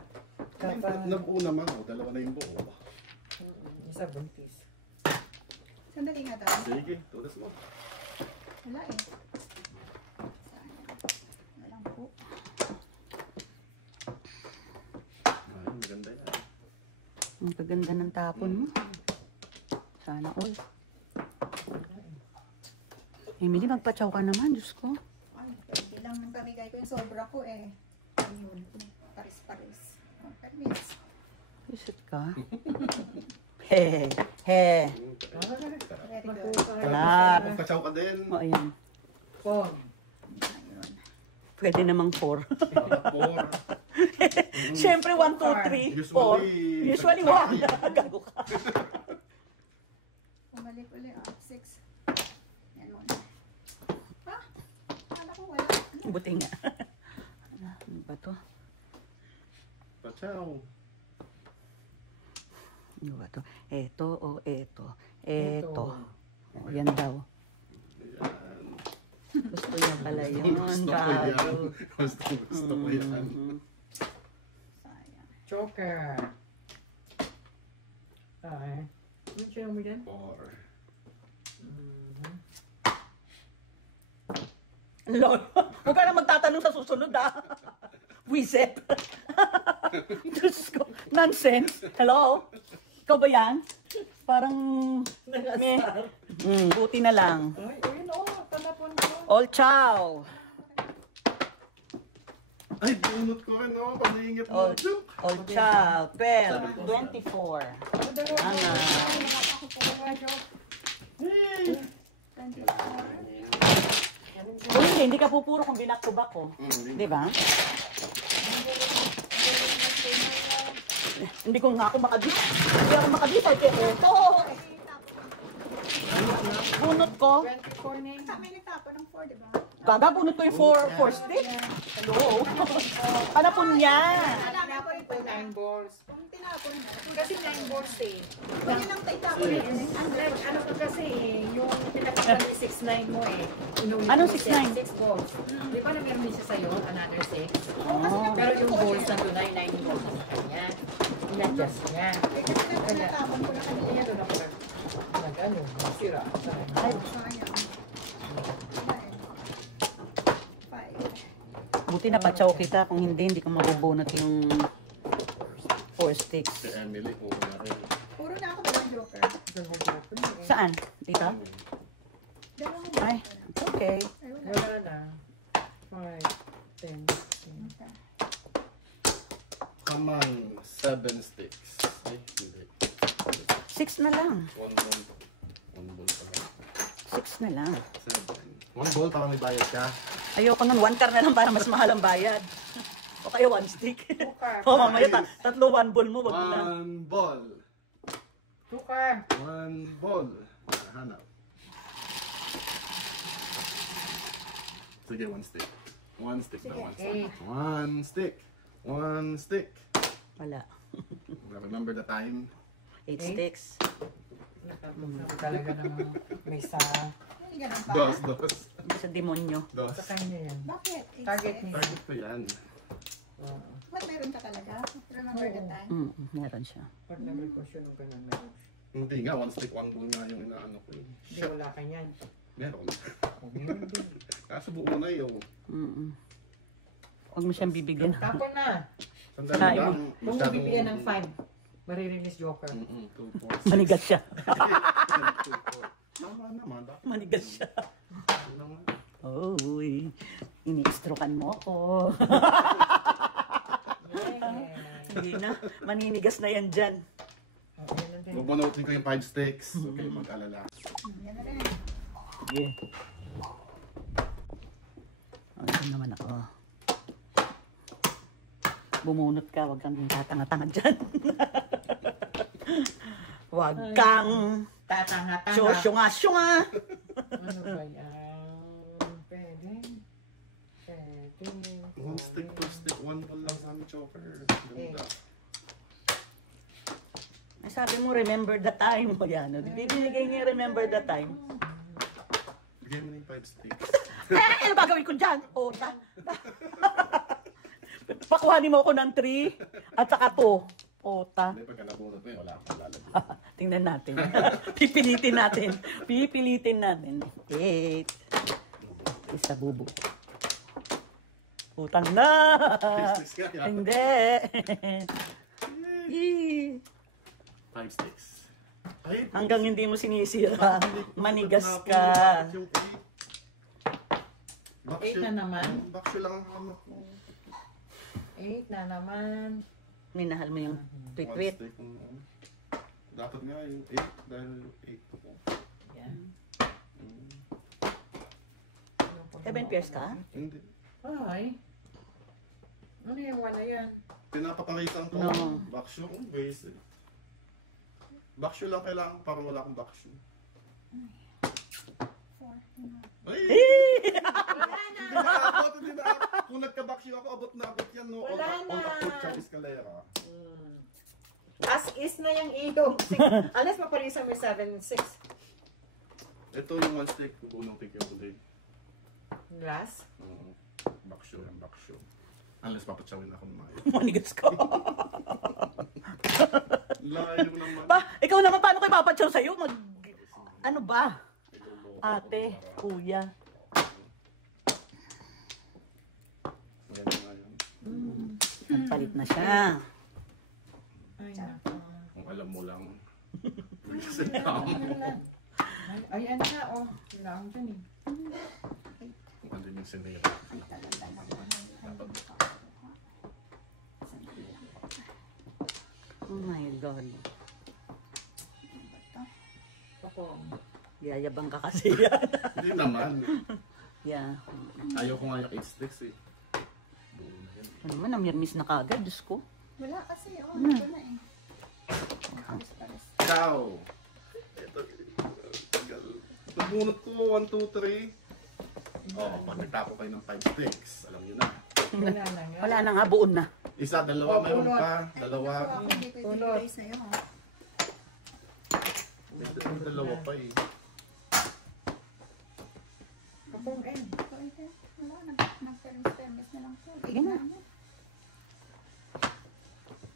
Kapag Nag-uo naman oh, dalawa na yung buo. isa buntis. Sandali nga daw. Sige, tulas mo. Wala eh. Sayang. Walang po. Ay, maganda yan. Ang kaganda ng tapon mo. Sana all. Emily, magpachaw ka naman, Diyos ko. Ay, hindi lang nang pamigay ko yung sobra ko eh. Ayun. Paris-paris. Oh, permis. Visit ka? He, he. Very good. Wala. Kachaw ka din. O, ayan. Pong. Ayun. Pwede namang 4. 4. Siyempre, 1, 2, 3, 4. Usually, 1. Gago ka. Bumalik ulit. 6. Yan muna. Ha? Kala ko wala. Buti nga. Ano ba to? Kachaw. Ano ba to? Eto o eto. Eto. O, yan daw. Ayan. Gusto niya pala yun. Gusto ko yan. Gusto ko yan. Sayang. Joker. Ay. Ano siya mo yan? 4. Lord, huwag ka na magtatanong sa susunod ah. Wiset. Diyos ko. Nonsense. Hello? Ikaw ba yan? Parang may... buti na lang. Ay, ayun o. Tanapon ko. All chow. Ay, bunot ko ano. Pamingit mo. All chow. Per. 24. Ana. Hey! 24. Kung hindi ka pupuro kung binak to back ko. Di ba? Hindi ko nga ako makadip. Hindi ako makadip. Kaya ito. Bunot ko. 24 na yun. Kami nagtapo ng 4, di ba? Gaga, bunot ko yung 4 stick. Hello. Ano po niya? Alam ko ito. 9 balls. Kung tinapon mo. Kasi 9 balls eh. Huwag yun ang itapon. Ano ka kasi yung pinakita ni 6-9 mo eh. Inuwi Anong mo siya, 6-9? 6 balls. Di ba na meron din siya sa'yo? Another 6? Oh. Pero yung balls na tunay, 9 balls sa kanya. In-adjust niya. Eh, kasi tinatapon ko na kanina. Kaya doon ako nag-ano, sira. Ay, Sayang. Wala eh. 5. buti na pachaw kita. Kung hindi ko mabubunot yung 4 sticks. Si Emily, puro na rin. Puro na ako ng joker. Saan? Dito? Dalawang Ay, it's okay. Ay, wala. Wala na. 5, 10, 15. Okay. Come on, 7 sticks. Ay, hindi. 6 na lang. 1 ball. 1 ball pa lang. 6 na lang. 7. 1 ball para may bayad ka. Ayoko nun, 1 car na lang para mas mahal ang bayad. O kaya 1 stick. O mamaya, tatlo 1 ball mo, wag mo na. 1 ball. Joker! 1 ball. Hanap. Sige, 1 stick. 1 stick na 1 stick. 1 stick. 1 stick. Wala. Remember the time? 8 sticks. Nakapos ako talaga ng may sa Hindi ganun pa. Dos. Sa demonyo. Dos. sa kanya yan. Bakit? Target niya. Target ko yan. Ba't meron ka talaga? Remember the time? Meron siya. Pag nag-request yun ng ganun meron. Hindi nga, 1 stick, 1 ball nga yung inaano ko. Hindi, wala ka yan. Meron. Oh, meron din. Kaso buo na yung. Huwag mo siyang bibigyan. Tapon na. Sandali Kain lang. Kung bibigyan ng 5, maririlis Joker. 2, 4, 6. Manigas siya. 2, 4. Tama naman. Bakit? Manigas siya. Ano naman? Uy, ini-extrokan mo ako. Hindi na, maninigas na yan dyan. Bubunutin ko yung 5 sticks. Okay, mag-alala. Yan na rin. Sige. Ano naman ako. Bumunot ka, wag kang tatanga-tanga dyan. Wag kang Tatanga-tanga. syunga-syunga. Ano ba yan? Pwede. One stick, two stick, one ball lang sa aming choker. Ganda. Ay, sabi mo, remember the time. O yan, bibigay niya remember the time. Bigay mo na yung 5 sticks. Ano ba gawin ko dyan? O, pakuhanin mo ako ng 3 at saka 2. Ota. Hindi, pagka nabunot mo yun, wala akong lalagyan. Tingnan natin. Pipilitin natin. Pipilitin natin. 8. Isa bubo. Utang na! Sticks ka, yeah. Hindi. 5 sticks. Ay, Hanggang hindi mo sinisira. Manigas ka. Yung 8 na naman. Baksyo lang ang hamak mo. 8 na naman. Minahal mo yung One tweet-tweet. stick, dapat nga yung 8 dahil 8 ko. Yan. 7 pairs ka? Hindi. Ay. Ano yung 1 na yan? Pinapakalitan ko. No. Baksyo kung base eh. Baksyo lang kailangan para wala akong baksyo. 4. Ay! Hindi na abot, hindi na abot. Kung nagka-baksyo ako, abot na abot yan. No? Wala On na. approach ang escalera. As is na yung ilong. Unless mapalisan mo 7, 6. Ito yung one stick. Unang take yung today. Glass. Baksyo yan, baksyo. Unless papatsawin ako ng mayo. Manigas ka. Layo naman. Ba, ikaw naman, paano ko ipapatsaw sa'yo? Ano ba? Ate, kuya. Ayan na nga yun. Nagpalit na siya. Ay, nako. Kung alam mo lang. Kasi tama mo. Ay, ano na, oh. Lang dyan eh. Andun yung sinira. Oh my God. Ako. Yayabang ka kasi yan. Hindi naman. Yeah. Ayaw ko nga yung 8 sticks eh. Ano naman, namirmis na kagad. Diyos ko. Wala kasi, ito na eh. Ikaw! Ito. Tagal. Nagbunot ko 1, 2, 3. Oh, pag nagtapo kayo ng 5 sticks, alam nyo na. Wala na nga. Wala na nga, buon na. Isa, dalawa, mayroon pa. So, Dalawa. ako hindi ko ibibigay sa'yo, ha? May dalawa pa eh. Kapong N. So, ito, wala, nag-permis na lang po. Sige na.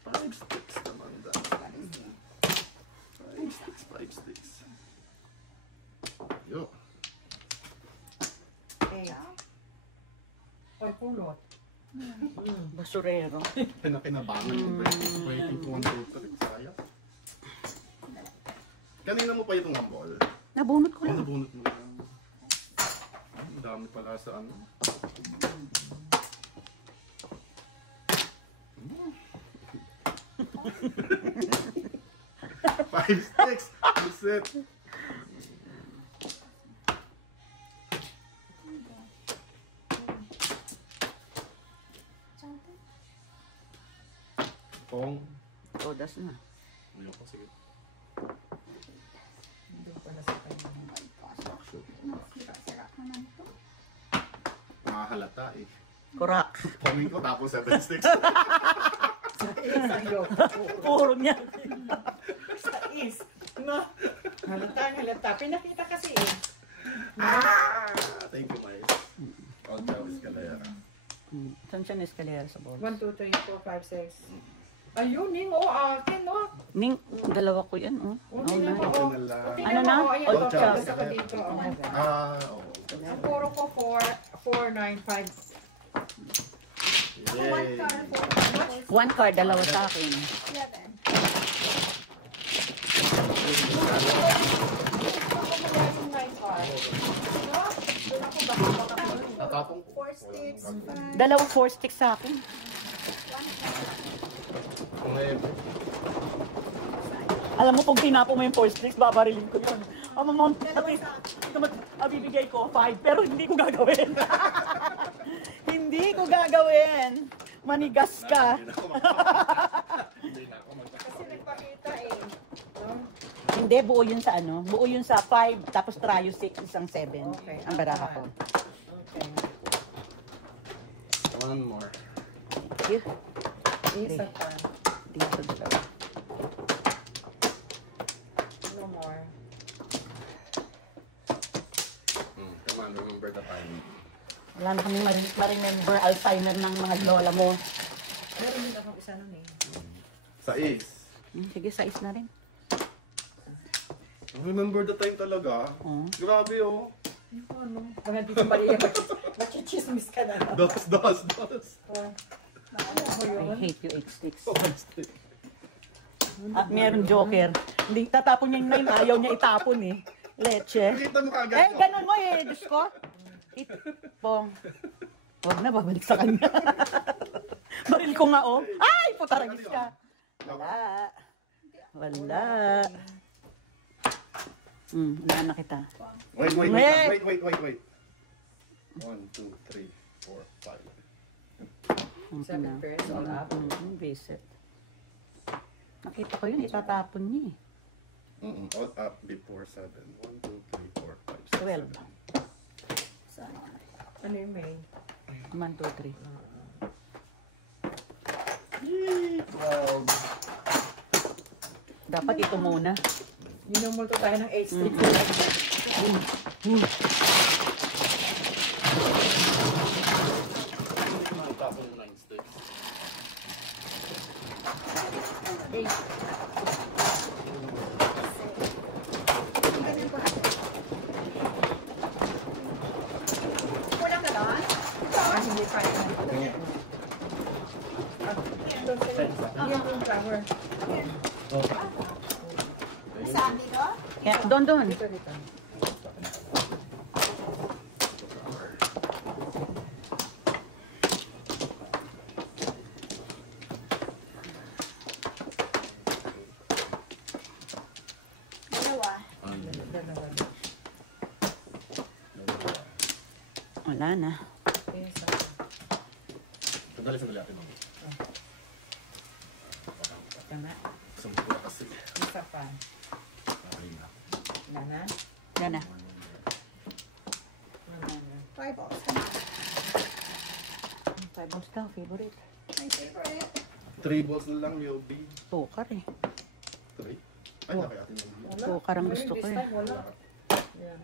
5 sticks naman dahil. 5 sticks. Yo. Ay, pulot. Basurero. Pinakinabangan ko breaking ko 1, 2, 3. Sayang. Kanina mo pa itong hambol. Nabunot ko Kung lang. nabunot mo lang. Ang dami pala sa ano. Five sticks. That's it. Pong. Todas na. Ayoko, sige. Hindi ko pala sa kanya. Baksyo. Sira-sira naman ito. Nakahalata eh. Korak. Pongin ko tapos 7 sticks. Sa'yo. Puro niya. Sa is. No. Halata. Pinakita kasi eh. Thank you, Miles. On the escalera. Saan siya na-escalera sa board? 1, 2, 3, 4, 5, 6. Ayun, Ning. Oh, akin, no. Ning, dalawa ko yan. Oh. Okay na na. po. Okay na lang. Ano na? Ayan, Old oh, chow. basta ko dito. Oh. Oo. Ang puro ko 4, 9, 5. One Yay. car, 4. One card, dalawa sa akin. 11. Natapong ko. 4 sticks, 5. Dalawa 4 sticks sa akin. Alam mo, pag tinapo mo yung 4 sticks, babarilin ko yun. Bibigay ko 5, pero hindi ko gagawin. Hindi ko gagawin. Manigas ka. Hindi na ako magpapakita. Hindi na ako magpapakita. Kasi nagpakita eh. No? Hindi, buo yun sa ano? Buo yun sa 5, tapos tryo 6, isang 7. Okay. Ang baraka ko. Okay. One more. Here. Isa pa. Dito dalawa. No more. Come on, remember the time. Wala na kami ma-remember Alzheimer ng mga lola mo. Meron din akong isa nun eh. Sa is. Sige, 6 na rin. Remember the time talaga. Grabe oh. Yung ano? Mga dito mali yan. Machichismis ka na. Dos. I hate you, 8 sticks. At meron joker. Hindi, tatapon niya yung 9. Ayaw niya itapon eh. Leche. Nakita mo kagad. Eh, ganun mo eh. Diyos ko. Pong. Huwag na, babalik sa kanya. Baril ko nga oh. Ay, putaragis ka. Wala. Wala. Wala na kita. Wait. Wait. 1, 2, 3, 4, 5. 7 pairs all up. Visit. Nakita ko yun, itatapon niya eh. All up before 7. 1, 2, 3, 4, 5, 6, 12. Ano yung may? 1, 2, 3. 12. Dapat ito muna. Minumulto tayo ng 8 sticks. Tapos 9 sticks. Kulang na doon? Ah, hindi pa. Yung flower. Saan dito? Yeah, doon. Dito. Dalawa. Wala na. Sandali atin mo. Tama. Sumpo kasi. Isa pa. Nana? Yan na. Five balls. 5 balls daw, favorite. My favorite. 3 balls na lang, Yobi. Tukar eh. 3? Ay, laki atin mo. Wala. Tukar ang gusto ko This eh. time, wala. Yan.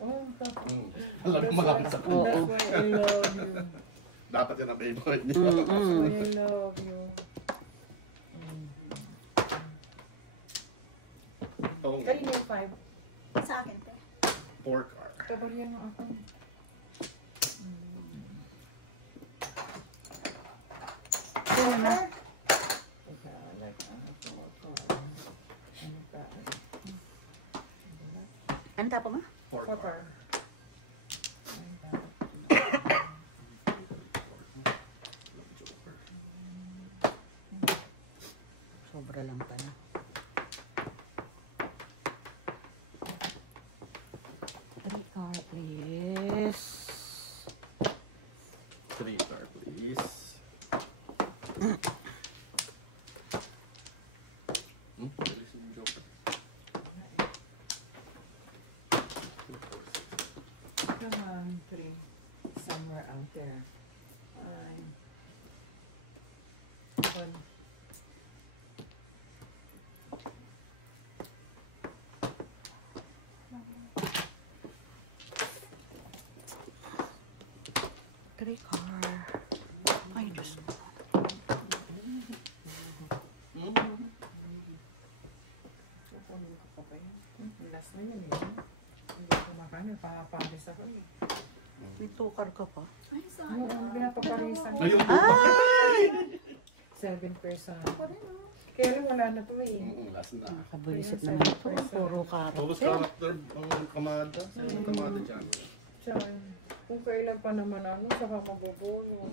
Oh, Alam mo malaki sa Oo. that's why I love you. Dapat yan ang favorite niya. I love you. Oh, Kanina yung 5. Sa akin, te. 4 car. Tabar yan ang ako. Four. Ano tapo mo? 4 car. Sobra lang pala. Three car, please. 3 car, please. Bilis yung joker. Come on, 3. Somewhere out there. 1. Three car. Ay, Diyos ko. Last na yun eh. Hindi ako makain. Papalis ako eh. May tukar ka pa. Ay, sayang. Yung pinapaparisan. Ayun. Ay! 7 person. Kaya rin wala na to eh. Last na. Nakabalisit naman ito. Puro karot. Tapos character ang kamada. Saan yung kamada dyan? Diyan. Kung kailan pa naman ano, saka mabubuno.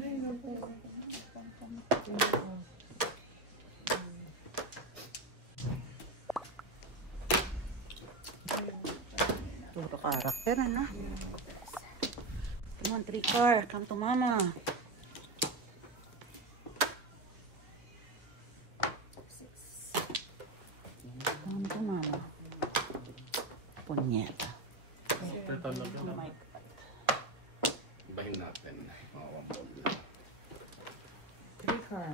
Ay, naku. Karakter, ano? Come on, 3 car. Come to mama. Come to mama. Punyeta. After talaga. Oh my God. Ibahin natin. Oh, 1 ball. 3 car.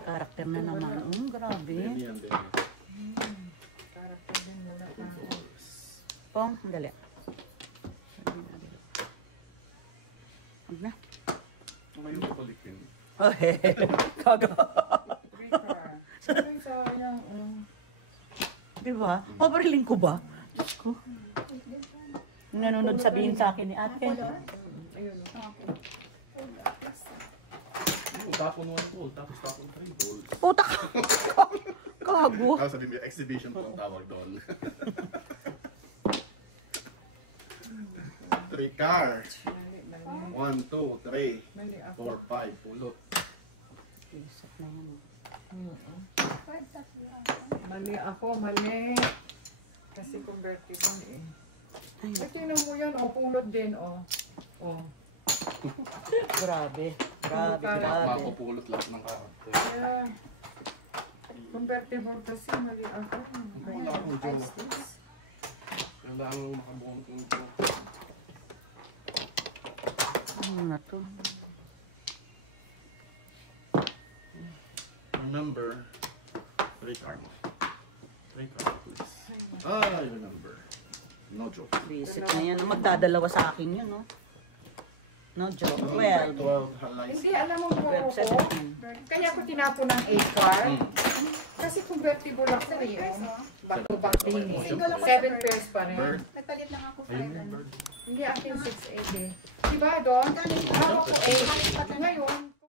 Karakter na naman. Grabe. Yan din. Character din muna. Pong, dali. Huwag na. Ngayon ko balikin. Okay. Kaga. 3 car. Ay, sayang. Diba? Pabarilin ko ba? Diyos ko. Nanonood sabihin sa akin ni ate. Ayun. Tapon 1 goal, tapos tapon 3 goals. Puta ka. Kago. Tapos sabihin mo, exhibition po ang tawag doon. 3 cards. 1, 2, 3, Mali ako. 4, 5, pulot. Isip na yan. Mali ako, mali. Kasi convertible eh. Ay, Ay, tingnan mo yan, oh, pulot din, oh. Oh. grabe. Grabe, grabe. Mapupulot lahat ng karakter. Yeah. Convertible kasi, mali ako. Wala akong joke. Kailangan makabuong ng joke. Ano na to? Remember, 3 cards. 3 cards, please. I remember. No joke. Visit na yan. Magdadalawa sa akin yun, no? No joke. 12. 12 highlights. Hindi, alam mo po 12, ako. 17. Kaya ko tinapon ng 8 card. Kasi convertible ako eh. Back to back din eh. 7 pairs pa rin. Bird. Nagpalit lang ako Ayun, 5 ano. bird. Hindi, akin 6-8 eh. Diba, Don? Hawak ko 8. Ngayon,